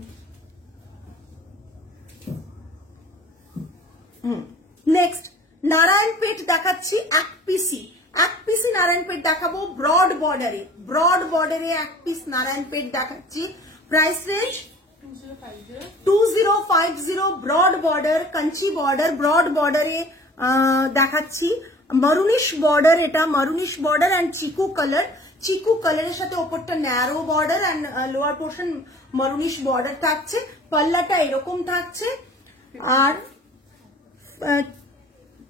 Next Narayanpet দেখাচ্ছি, এক পিসি, এক পিসি নারায়ণপেট দেখাবো ব্রড বর্ডারে, ব্রড বর্ডারে এক পিস নারায়ণপেট দেখাচ্ছি। Price range 2050, broad border, Kanchi border, broad বর্ডারে দেখাচ্ছি। মারুনিশ বর্ডার, এটা maroonish border and chikoo colour, chikoo কালারের সাথে ওপরটা narrow border and lower portion maroonish border থাকছে। পাল্লাটা এরকম থাকছে। আর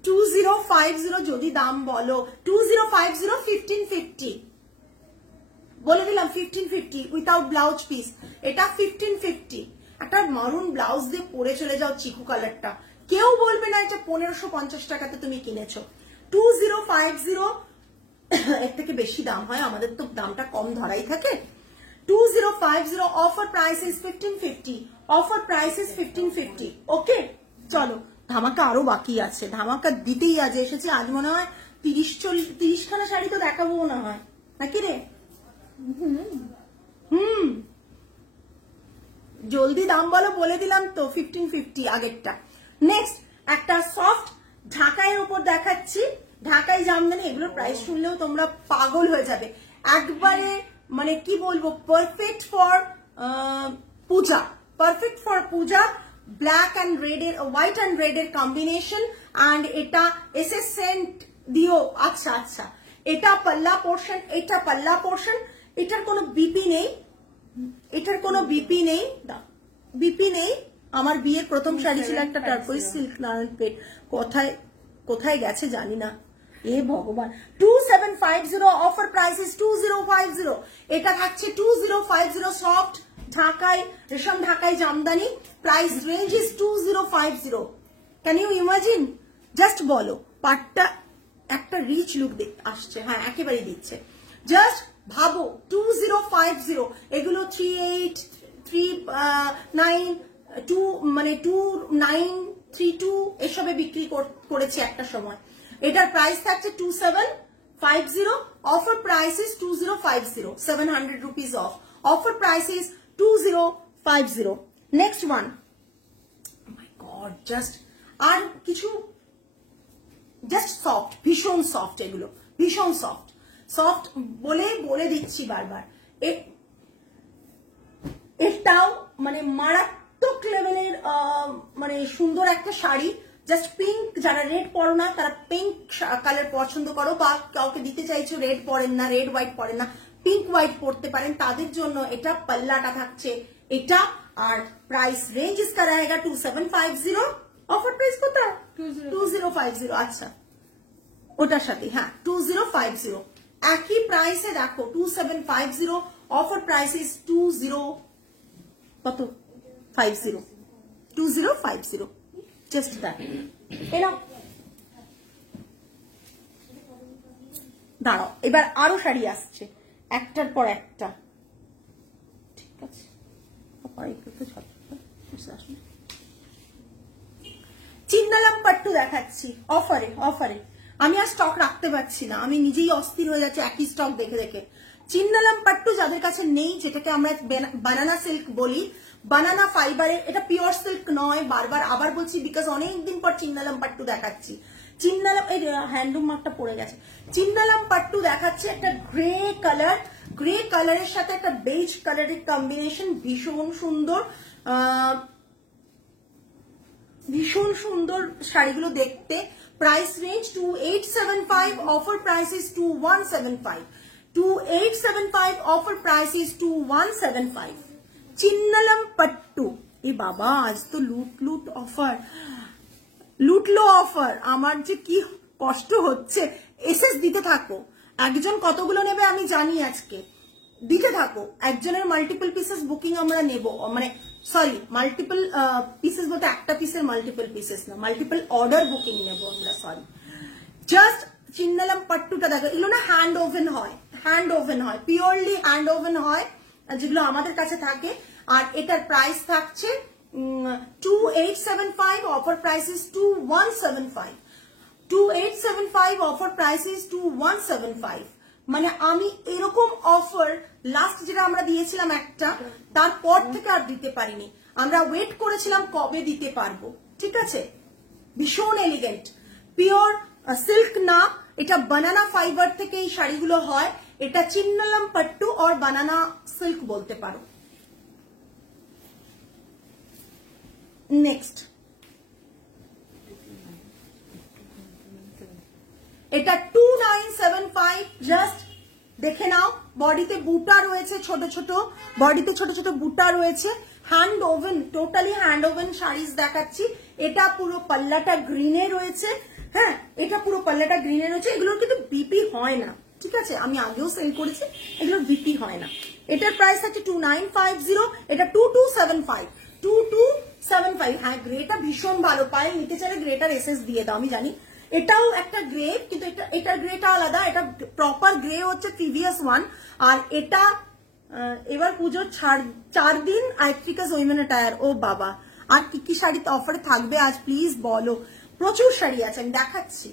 2050 যদি দাম বলো, 2050 1550 বলে দিলাম, 1550 উইথাউট ব্লাউজ পিস। এটা 1550, একটা মারুন ব্লাউজ দিয়ে পরে চলে যাও চিকু কালারটা, কেউ বলবে না এটা 1550 টাকাতে তুমি কিনেছো। 2050, এর থেকে বেশি দাম হয়, আমাদের তো দামটা কম ধরাই থাকে। 2050, offer price is 1550, offer price is 1550। ওকে চলো, ধামাকা আরো বাকি আছে, ধামাকা দিতেই আজ এসেছে। আজ মনে হয় 30 খানা শাড়ি তো দেখাবো না হয় নাকি রে। জলদি দাম বলো, বলে দিলাম তো 1550 আগেরটা। নেক্সট একটা সফট ঢাকাইয়ের উপর দেখাচ্ছি, ঢাকাই জামদানি। এগুলোর প্রাইস শুনলেও তোমরা পাগল হয়ে যাবে, একবারে মানে কি বলবো, perfect for Puja, perfect for Puja. Black and red এর, হোয়াইট অ্যান্ড রেড এর কম্বিনেশন, অ্যান্ড এটা এসএস সেন্ট দিও। আচ্ছা আচ্ছা, এটা পাল্লা পোর্শন, এটা পাল্লা পোর্শন। এটার কোনো বিপি নেই, এটার কোনো বিপি নেই, বিপি নেই। আমার বিয়ের প্রথম শাড়ি ছিল একটা টার্কোইজ সিল্ক নারায়ণপেট, কোথায় কোথায় গেছে জানি না। এ ভগবান 2750 অফার প্রাইস ইজ 2050 এটা থাকছে 2050 সফট ঢাকায় রেশম ঢাকায় Jamdani price range is 2050 can you imagine just বলো পাটটা একটা রিচ লুক আসছে হ্যাঁ একেবারেই দিচ্ছে জাস্ট ভাবো 2050 এগুলো 38 39 2 মানে 2932 এসবে বিক্রি করেছে একটা সময় এটার প্রাইস থাকছে 2750 offer price is 2050 700 rupees off offer price is 2050 next one my god just আর কিছু জাস্ট সফট ভীষণ সফট এগুলো ভীষণ সফট সফট বলে দিচ্ছি বারবার এটাও মানে মারাত্মক লেভেলের মানে সুন্দর একটা শাড়ি জাস্ট পিঙ্ক যারা রেড পরো না তারা পিঙ্ক কালার পছন্দ করো বা কাউকে দিতে চাইছো রেড পরেন না রেড হোয়াইট পরেন না পিঙ্ক হোয়াইট পরতে পারেন তাদের জন্য এটা পাল্লাটা থাকছে এটা আর প্রাইস রেঞ্জ ইসকা रहेगा 2750 অফার প্রাইস কত 2050 আচ্ছা ওটার সাথে হ্যাঁ 2050 একই প্রাইসে দেখো 2750 offer price is 2050 just that এনাও দাঁড়াও এবার আরো শাড়ি আসছে একটার পর একটা ঠিক আছে চিন্নালাম পাট্টু দেখাচ্ছি অফারে আমি আর স্টক রাখতে পারছি না আমি নিজেই অস্থির হয়ে যাচ্ছি একই স্টক দেখে দেখে চিন্নালাম পাট্টু যাদের কাছে নেই যেটাকে আমরা বানানা সিল্ক বলি বানানা ফাইবারের এটা পিওর সিল্ক নয় বারবার আবার বলছি বিকজ অনেকদিন পর চিন্নালাম পাট্টু দেখাচ্ছি চিন্নালাম এই হ্যান্ডলুম মার্কটা পড়ে গেছে চিন্নালাম পাট্টু দেখাচ্ছে একটা গ্রে কালারের সাথে একটা বেজ কালারের কম্বিনেশন ভীষণ সুন্দর শাড়িগুলো দেখতে price range 2875 offer price is 2175 2875 offer price is 2175 Chinnalam Pattu এ বাবা আজ তো লুটলো অফার আমার যে কি কষ্ট হচ্ছে এসএস দিতে থাকো একজন কতগুলো নেবে আমি জানি আজকে দিতে থাকো একজনের মাল্টিপল পিসেস বুকিং আমরা নেব মানে সরি মাল্টিপল পিসেস বলতে একটা পিসের মাল্টিপল পিসেস না মাল্টিপল অর্ডার বুকিং নেব আমরা সরি জাস্ট চিন্নালাম পাট্টুটা দেখো এগুলো না হ্যান্ড ওভেন হয় পিওরলি হ্যান্ড ওভেন হয় যেগুলো আমাদের কাছে থাকে আর এটার প্রাইস থাকছে 2875 offer price is 2175 2875 offer price is 2175 মানে আমি এরকম অফার লাস্ট যেটা আমরা দিয়েছিলাম একটা তারপর থেকে আর দিতে পারিনি আমরা ওয়েট করেছিলাম কবে দিতে পারবো ঠিক আছে ভীষণ এলিগেন্ট পিওর সিল্ক না এটা বানানা ফাইবার থেকে এই শাড়িগুলো হয় এটা চিন্নালাম পাট্টু আর বানানা সিল্ক বলতে পারো নেক্সট এটা 2975 জাস্ট দেখে নাও বডিতে বুটা রয়েছে ছোট ছোট বুটা রয়েছে hand woven totally hand woven saris দেখাচ্ছি এটা পুরো পাল্লাটা গ্রিনে রয়েছে হ্যাঁ এটা পুরো পাল্লাটা গ্রিনে রয়েছে এগুলোর কিন্তু বিপি হয় না ঠিক আছে আমি আগেও সেল করেছি এগুলোর বিপি হয় না এটার প্রাইস আছে 2950 এটা 2275 হ্যাঁ গ্রেটা ভীষণ ভালো পায়ে নিতে চাইলে গ্রেটার এসএস দিয়ে দাও আমি জানি এটাও একটা গ্রে কিন্তু এটার গ্রেটা আলাদা এটা প্রপার গ্রে হচ্ছে প্রিভিয়াস ওয়ান আর এটা এবার পুজোর 4 দিন আইট্রিকাস উইমেন অ্যাটায়ার ও বাবা আর কি শাড়িতে অফারে থাকবে আজ প্লিজ বলো প্রচুর শাড়ি আছে আমি দেখাচ্ছি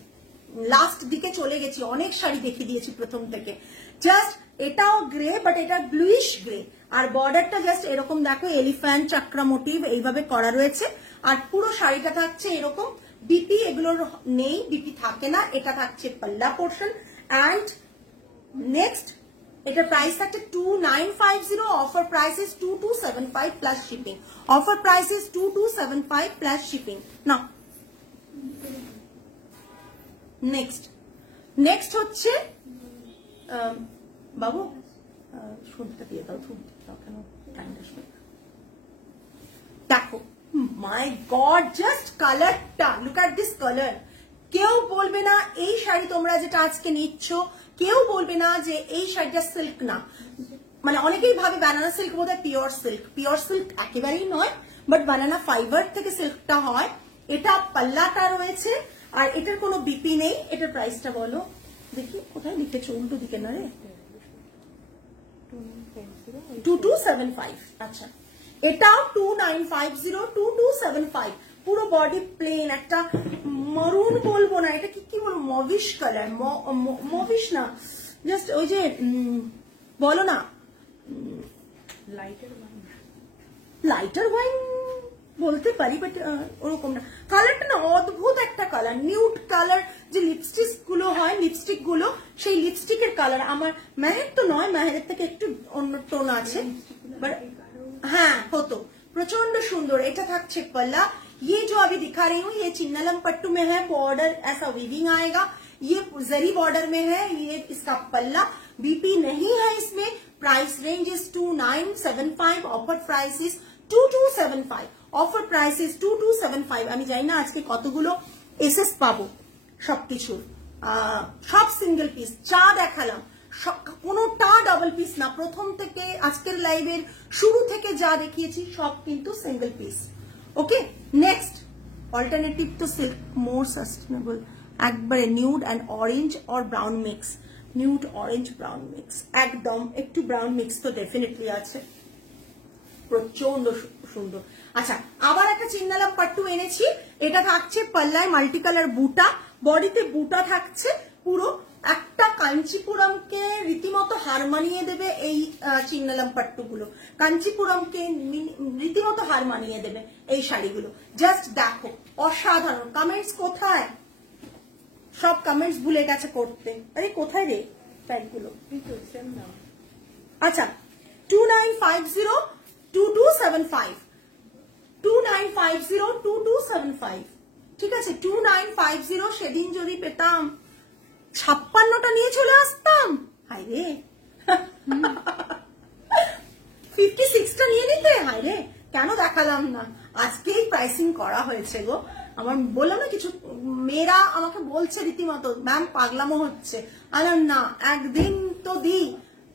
লাস্ট দিকে চলে গেছি অনেক শাড়ি দেখিয়ে দিয়েছি প্রথম থেকে জাস্ট এটাও গ্রে বাট এটা ব্লুইশ গ্রে আর বর্ডারটা জাস্ট এরকম দেখো এলিফ্যান্ট চাকরা মোটিভ এইভাবে করা রয়েছে আর পুরো শাড়িটা থাকছে এরকম বিপি এগুলোর নেই বিপি থাকে না এটা থাকছে পাল্লা পোর্শন অ্যান্ড নেক্সট এটা প্রাইস থাকছে 2950 offer price is 2275 plus shipping offer price is 2275 plus shipping না নেক্সট হচ্ছে বাবু শুনতে দিয়ে দাও কেন দেখো মাই গড জাস্ট কালারটা লুক এট দিস কালার কেউ বলবে না এই শাড়ি তোমরা যেটা আজকে নিচ্ছ, কেউ বলবে না যে এই শাড়িটা সিল্ক না। মানে অনেকেই ভাবে ব্যানানা সিল্ক বোধহয় পিওর সিল্ক, পিওর সিল্ক একেবারেই নয়, বাট ব্যানানা ফাইবার থেকে সিল্কটা হয়। এটা পাল্লাটা রয়েছে, আর এটার কোনো বিপি নেই। এটার প্রাইসটা বলো দেখি, কোথায় লিখেছো? উল্টো দিকে না রে, 2275। আচ্ছা, এটাও 2950, 2275। পুরো বডি প্লেন, একটা মরুন বলবো না, এটা কি বলবো, মভিশ কালার, মভিশ না, জাস্ট ওই যে বলো না লাইটার ওয়াইন বলতে পারি, বাট ওরকম না। কালারটা না অদ্ভুত একটা কালার, নিউড কালার। যে লিপস্টিক গুলো হয়, লিপস্টিক গুলো, সেই লিপস্টিকের কালার। আমার মেহের তো নয়, মেহেরের থেকে একটু অন্য টোন আছে, হ্যাঁ হতো। প্রচন্ড সুন্দর। এটা থাকছে पल्ला। ये जो अभी दिखा रही हूँ ये चिन्नलम पट्टू में है, बॉर्डर ऐसा वीविंग आएगा, ये जरी बॉर्डर में है, ये इसका पल्ला। बीपी नहीं है इसमें। Price range is 2975, offer price is 2275, offer price is 2275। আমি জানি না আজকে কতগুলো এসএস পাবো, সবকিছুর সব সিঙ্গেল পিস। যা দেখালাম কোনোটা ডাবল পিস না, প্রথম থেকে আজকের লাইভের শুরু থেকে যা দেখিয়েছি সব কিন্তু single piece. Okay, next alternative to silk, more sustainable, একবারে nude and orange or brown mix, nude orange brown mix, একদম একটু ব্রাউন মিক্স তো ডেফিনেটলি আছে, প্রচন্ড সুন্দর। আচ্ছা, আবার একটা চিন্নালাম পাট্টু এনেছি। এটা থাকছে পাল্লায় মাল্টি কালার বুটা, বডিতে বুটা থাকছে পুরো। একটা কাঞ্চিপুরমকে রীতিমতো হার মানিয়ে দেবে এই চিন্নালাম পাট্টুগুলো, কাঞ্চিপুরমকে রীতিমতো হার মানিয়ে দেবে এই শাড়িগুলো। জাস্ট দেখো, অসাধারণ। কমেন্টস কোথায়? সব কমেন্টস ভুলে গেছে করতে। আরে কোথায় রে প্যাকগুলো? আচ্ছা, 2950 2275, 2950 2275, ঠিক আছে। 2950 সেদিন যদি পেতাম 56টা নিয়ে চলে আসতাম। হাই রে, 56টা নিয়ে নিতে। হাই রে, কেন দেখালাম না? আজকেই প্রাইসিং করা হয়েছে গো। আমার বললাম না, কিছু মেয়েরা আমাকে বলছে রীতিমতো ম্যাম পাগলামো হচ্ছে। আলাম না, একদিন তো দিই,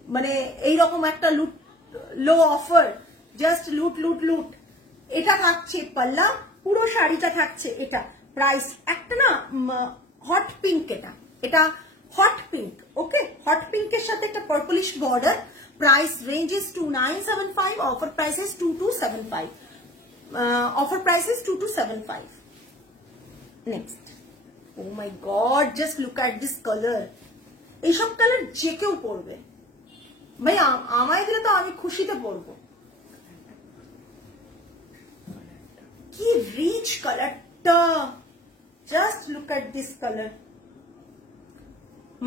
মানে এইরকম একটা লুট লো অফার, জাস্ট লুট লুট লুট। এটা থাকছে পাল্লা, পুরো শাড়িটা থাকছে এটা। প্রাইস একটা না হট পিঙ্ক, এটা হট পিঙ্ক। ওকে, হট পিঙ্কের সাথে একটা purplish border. Price range is 2975, offer price is 2275, offer price is 2275। Next, oh my god, just look at this colour. এইসব কালার যে কেউ পরবে ভাই, আমায় দিলে তো আমি খুশিতে পরবো। কি রিচ কালারটা, just look at this colour.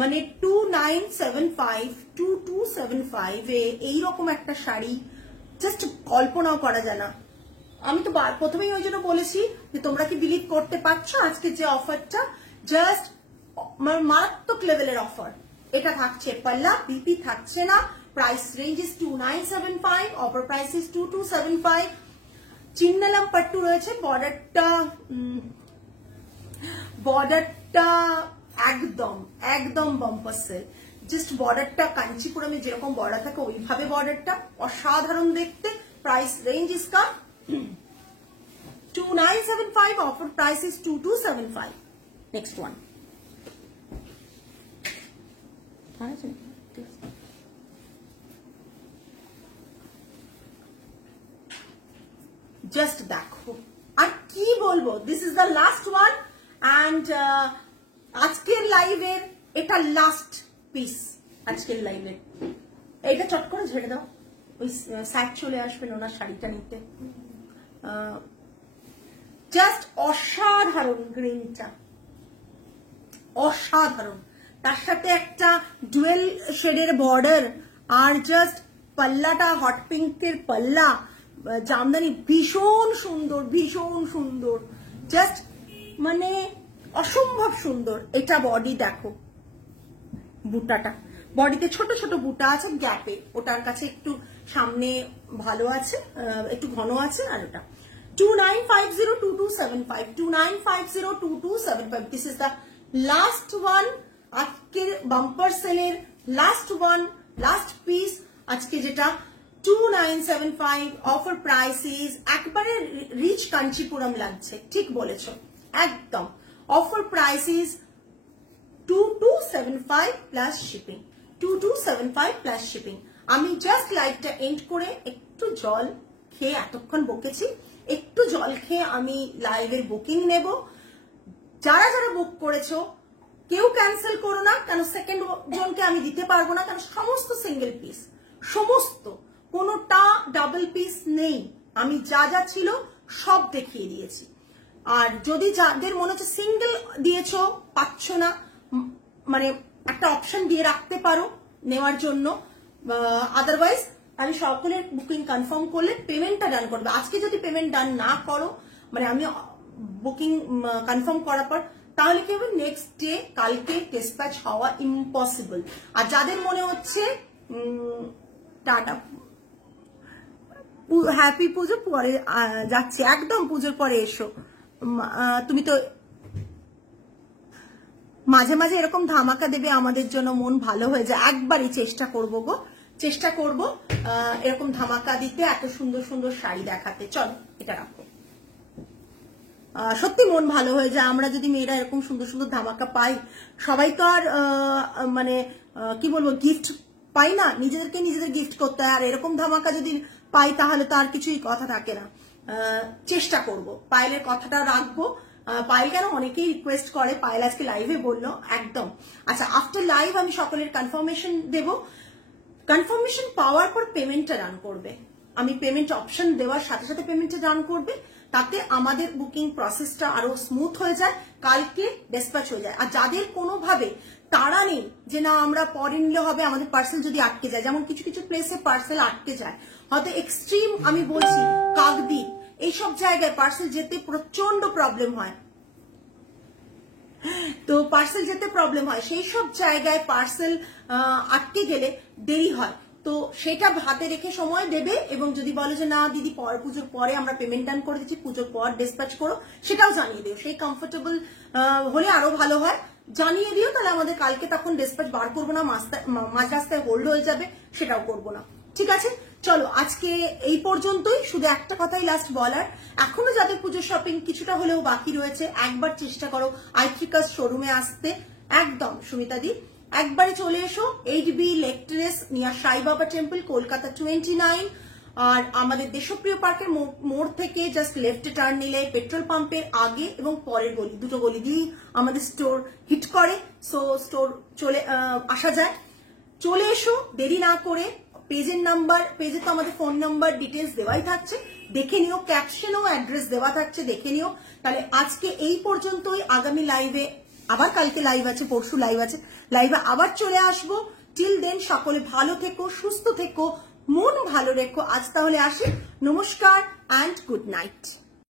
মানে 2975 2275 এ এইরকম একটা শাড়ি জাস্ট কল্পনাও করা যায় না। আমি তো প্রথমেই ওই জন্য বলেছি যে তোমরা কি বিলিভ করতে পারছো আজকে যে অফারটা, জাস্ট মারাত্মক লেভেলের অফার। এটা থাকছে পাল্লা, বিপি থাকছে না। Price range is 2975, offer price is 2275। Chinnalam Pattu রয়েছে। বর্ডারটা একদম একদম বাম্পার সেল। জাস্ট বর্ডারটা কাঞ্চিপুরমে যেরকম বর্ডার থাকে ওইভাবে বর্ডারটা, অসাধারণ দেখতে। প্রাইস রেঞ্জ ইসকা 2975, offer price is 2275। Next one, just দেখো, আর কি বলবো। This is the last one and আজকের লাইভের এটা লাস্ট পিস। আজকের লাইভের এইটা চট করে ঝেড়ে দাও, ওই স্যাট চলে আসবেন ওনার শাড়িটা নিতে। জাস্ট অসাধারণ, গ্রিনটা অসাধারণ, তার সাথে একটা ডুয়েল শেডের বর্ডার, আর জাস্ট পাল্লাটা হট পিঙ্কের পাল্লা, জামদানি ভীষণ সুন্দর, ভীষণ সুন্দর, জাস্ট মানে অসম্ভব সুন্দর। এটা বডি দেখো, বুটাটা বডিতে ছোট ছোট বুটা আছে গ্যাপে, ওটার কাছে একটু সামনে ভালো আছে, একটু ঘন আছে, আর ওটা 29502275 29502275 this is the last one আজকের বাম্পার সেলের লাস্ট পিস আজকে যেটা 2975 অফার প্রাইসেস একবারে রিচ কাঞ্চিপুরম লাগছে ঠিক বলেছো একদম offer prices 2275 plus shipping 2275 plus shipping আমি জাস্ট লাইভটা এন্ড করে একটু জল খেয়ে এতক্ষণ বকেছি একটু জল খেয়ে আমি লাইভের বুকিং নেব যারা যারা বুক করেছো কেউ ক্যান্সেল করো না কেন সেকেন্ড জনকে আমি দিতে পারবো না কারণ সমস্ত সিঙ্গেল পিস সমস্ত কোনোটা ডাবল পিস নেই আমি যা যা ছিল সব দেখিয়ে দিয়েছি আর যদি যাদের মনে হচ্ছে সিঙ্গেল দিয়েছো পাচ্ছ না মানে একটা অপশন দিয়ে রাখতে পারো নেওয়ার জন্য আদারওয়াইজ আমি সকলের বুকিং কনফার্ম করলে পেমেন্টটা ডান করবে আজকে যদি পেমেন্ট ডান না করো মানে আমি বুকিং কনফার্ম করার পর তাহলে কি হবে নেক্সট ডে কালকে ডিসপ্যাচ হওয়া ইম্পসিবল আর যাদের মনে হচ্ছে টাটা হ্যাপি পুজো পরে যাচ্ছে একদম পুজোর পরে এসো তুমি তো মাঝে মাঝে এরকম ধামাকা দেবে আমাদের জন্য মন ভালো হয়ে যায় একবারই চেষ্টা করবো গো চেষ্টা করব এরকম ধামাকা দিতে এত সুন্দর সুন্দর শাড়ি দেখাতে চলো এটা রাখো সত্যি মন ভালো হয়ে যায় আমরা যদি মেয়েরা এরকম সুন্দর সুন্দর ধামাকা পাই সবাই তো আর মানে কি বলবো গিফট পাই না নিজেদেরকে নিজেদের গিফট করতে হয় আর এরকম ধামাকা যদি পাই তাহলে তো আর কিছুই কথা থাকে না চেষ্টা করব পায়েলের কথাটা রাখবো পায়েল কেন অনেকেই রিকোয়েস্ট করে পায়েল আজকে লাইভে বললো একদম আচ্ছা আফটার লাইভ আমি সকলের কনফার্মেশন দেবো কনফার্মেশন পাওয়ার পর পেমেন্টটা রান করবে আমি পেমেন্ট অপশন দেওয়ার সাথে সাথে পেমেন্টটা রান করবে তাতে আমাদের বুকিং প্রসেসটা আরো স্মুথ হয়ে যায় কালকে ডিসপ্যাচ হয়ে যায় আর যাদের কোনোভাবে তাড়া নেই যে না আমরা পরে নিলে হবে আমাদের পার্সেল যদি আটকে যায় যেমন কিছু কিছু প্লেসে পার্সেল আটকে যায় হয়তো এক্সট্রিম আমি বলছি কাকদ্বীপ এইসব জায়গায় পার্সেল যেতে প্রচন্ড প্রবলেম হয় তো পার্সেল যেতে প্রবলেম হয় সেই সব জায়গায় পার্সেল আটকে গেলে দেরি হয় তো সেটা হাতে রেখে সময় দেবে এবং যদি বলো যে না দিদি পুজোর পরে আমরা পেমেন্ট ডান করে দিচ্ছি পুজোর পর ডিসপ্যাচ করো সেটাও জানিয়ে দিও সেই কমফোর্টেবল হলে আরো ভালো হয় জানিয়ে দিও তাহলে আমাদের কালকে তখন ডিসপ্যাচ বার করবো না মাঝ রাস্তায় হোল্ড হয়ে যাবে সেটাও করবো না ঠিক আছে চলো আজকে এই পর্যন্তই শুধু একটা কথাই লাস্ট বলার এখনো যাদের পুজোর শপিং কিছুটা হলেও বাকি রয়েছে একবার চেষ্টা করো আইথ্রিকাস শোরুমে আসতে একদম সুমিতা দি একবারে চলে এসো 8B লেক টেরেস নিয়ার সাই বাবা টেম্পল কলকাতা 29 আর আমাদের দেশপ্রিয় পার্কের মোড় থেকে জাস্ট লেফটে টার্ন নিলে পেট্রোল পাম্পের আগে এবং পরের গলি দুটো গলি দিয়েই আমাদের স্টোর হিট করে সো স্টোর চলে আসা যায় চলে এসো দেরি না করে পেজের নাম্বার পেজে তো আমাদের ফোন নাম্বার ডিটেলস দেওয়াই থাকছে দেখে নিও ক্যাপশনেও অ্যাড্রেস দেওয়া থাকছে দেখে নিও তাহলে আজকে এই পর্যন্তই আগামী লাইভে আবার কালকে লাইভ আছে পরশু লাইভ আছে লাইভে আবার চলে আসবো টিল দেন সকলে ভালো থেকো সুস্থ থেকো মন ভালো রেখো আজ তাহলে আসি নমস্কার অ্যান্ড গুড নাইট